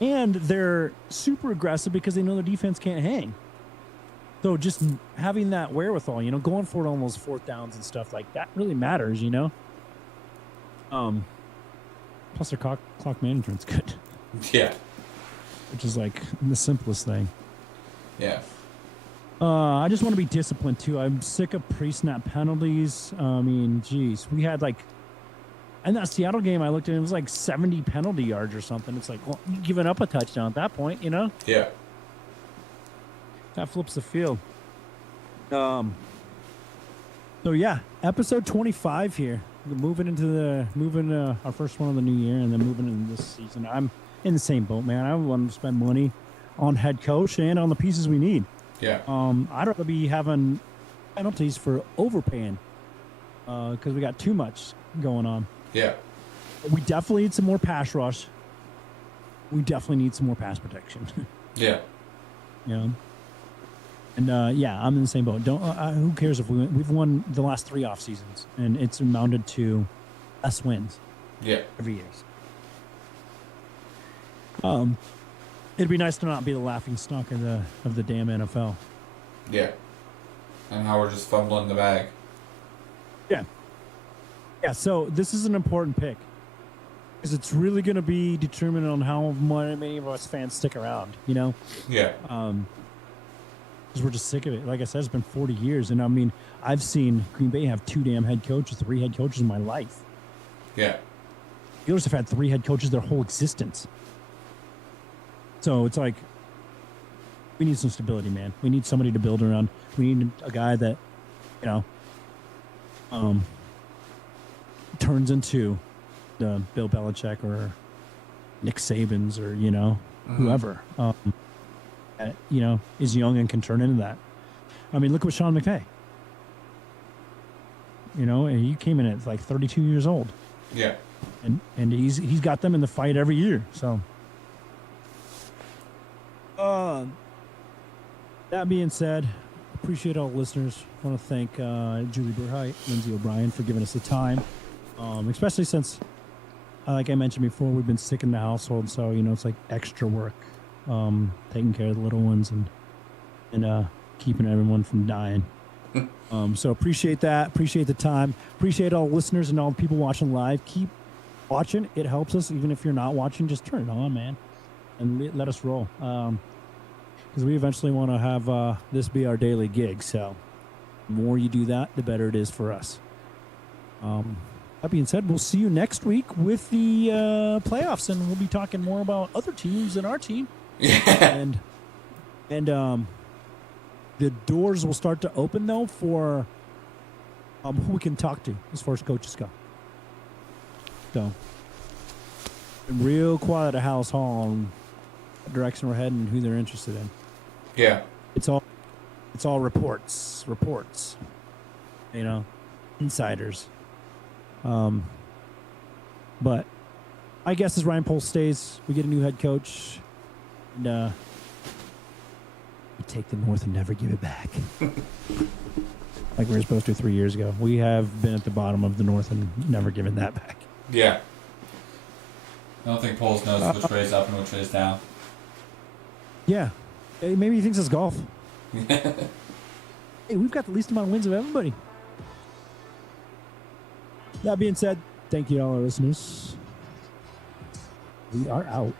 And they're super aggressive because they know their defense can't hang. So just having that wherewithal, going for it on those 4th downs and stuff like that really matters, Plus their clock management's good, yeah, which is like the simplest thing. yeah. I just want to be disciplined too. I'm sick of pre-snap penalties. I mean, geez, we had in that Seattle game I looked at, it was like 70 penalty yards or something. It's like, well, you're giving up a touchdown at that point, Yeah. That flips the field. So yeah, episode 25 here. We're moving our first one of the new year, and then moving into this season. I'm in the same boat, man. I want to spend money on head coach and on the pieces we need. Yeah. I'd rather be having penalties for overpaying because we got too much going on. Yeah. We definitely need some more pass rush. We definitely need some more pass protection. Yeah. You know. And yeah, I'm in the same boat. Don't who cares if we've won the last 3 off seasons, and it's amounted to less wins Yeah. every year. It'd be nice to not be the laughing stock of the damn NFL. Yeah. And how we're just fumbling the bag. Yeah. Yeah. So this is an important pick because it's really going to be determined on how many of us fans stick around. You know. Yeah. Because we're just sick of it. Like I said, it's been 40 years, and I mean, I've seen Green Bay have 2 damn head coaches, 3 head coaches in my life. Yeah. The Steelers have had 3 head coaches their whole existence. So it's like, we need some stability, man. We need somebody to build around. We need a guy that, you know, turns into the Bill Belichick or Nick Sabans or, you know, whoever, that, you know, is young and can turn into that. I mean, look at Sean McVay. You know, and he came in at like 32 years old. Yeah. And he's got them in the fight every year. So, that being said, appreciate all the listeners. Want to thank Julie Burheit, Lindsay O'Brien for giving us the time, especially since, like I mentioned before, we've been sick in the household, so you know it's like extra work, taking care of the little ones and keeping everyone from dying. So appreciate that. Appreciate the time. Appreciate all the listeners and all the people watching live. Keep watching. It helps us. Even if you're not watching, just turn it on, man, and let us roll. Because we eventually want to have this be our daily gig. So the more you do that, the better it is for us. That being said, we'll see you next week with the playoffs, and we'll be talking more about other teams than our team. Yeah. And the doors will start to open, though, for who we can talk to as far as coaches go. So, real quiet at House Hall on what direction we're heading and who they're interested in. Yeah. It's all reports. You know, insiders. But I guess as Ryan Poles stays, we get a new head coach, and we take the North and never give it back. Like we were supposed to 3 years ago. We have been at the bottom of the North and never given that back. Yeah. I don't think Poles knows which way is up and which way is down. Yeah. Hey, maybe he thinks it's golf. Hey, we've got the least amount of wins of everybody. That being said, thank you to all our listeners. We are out.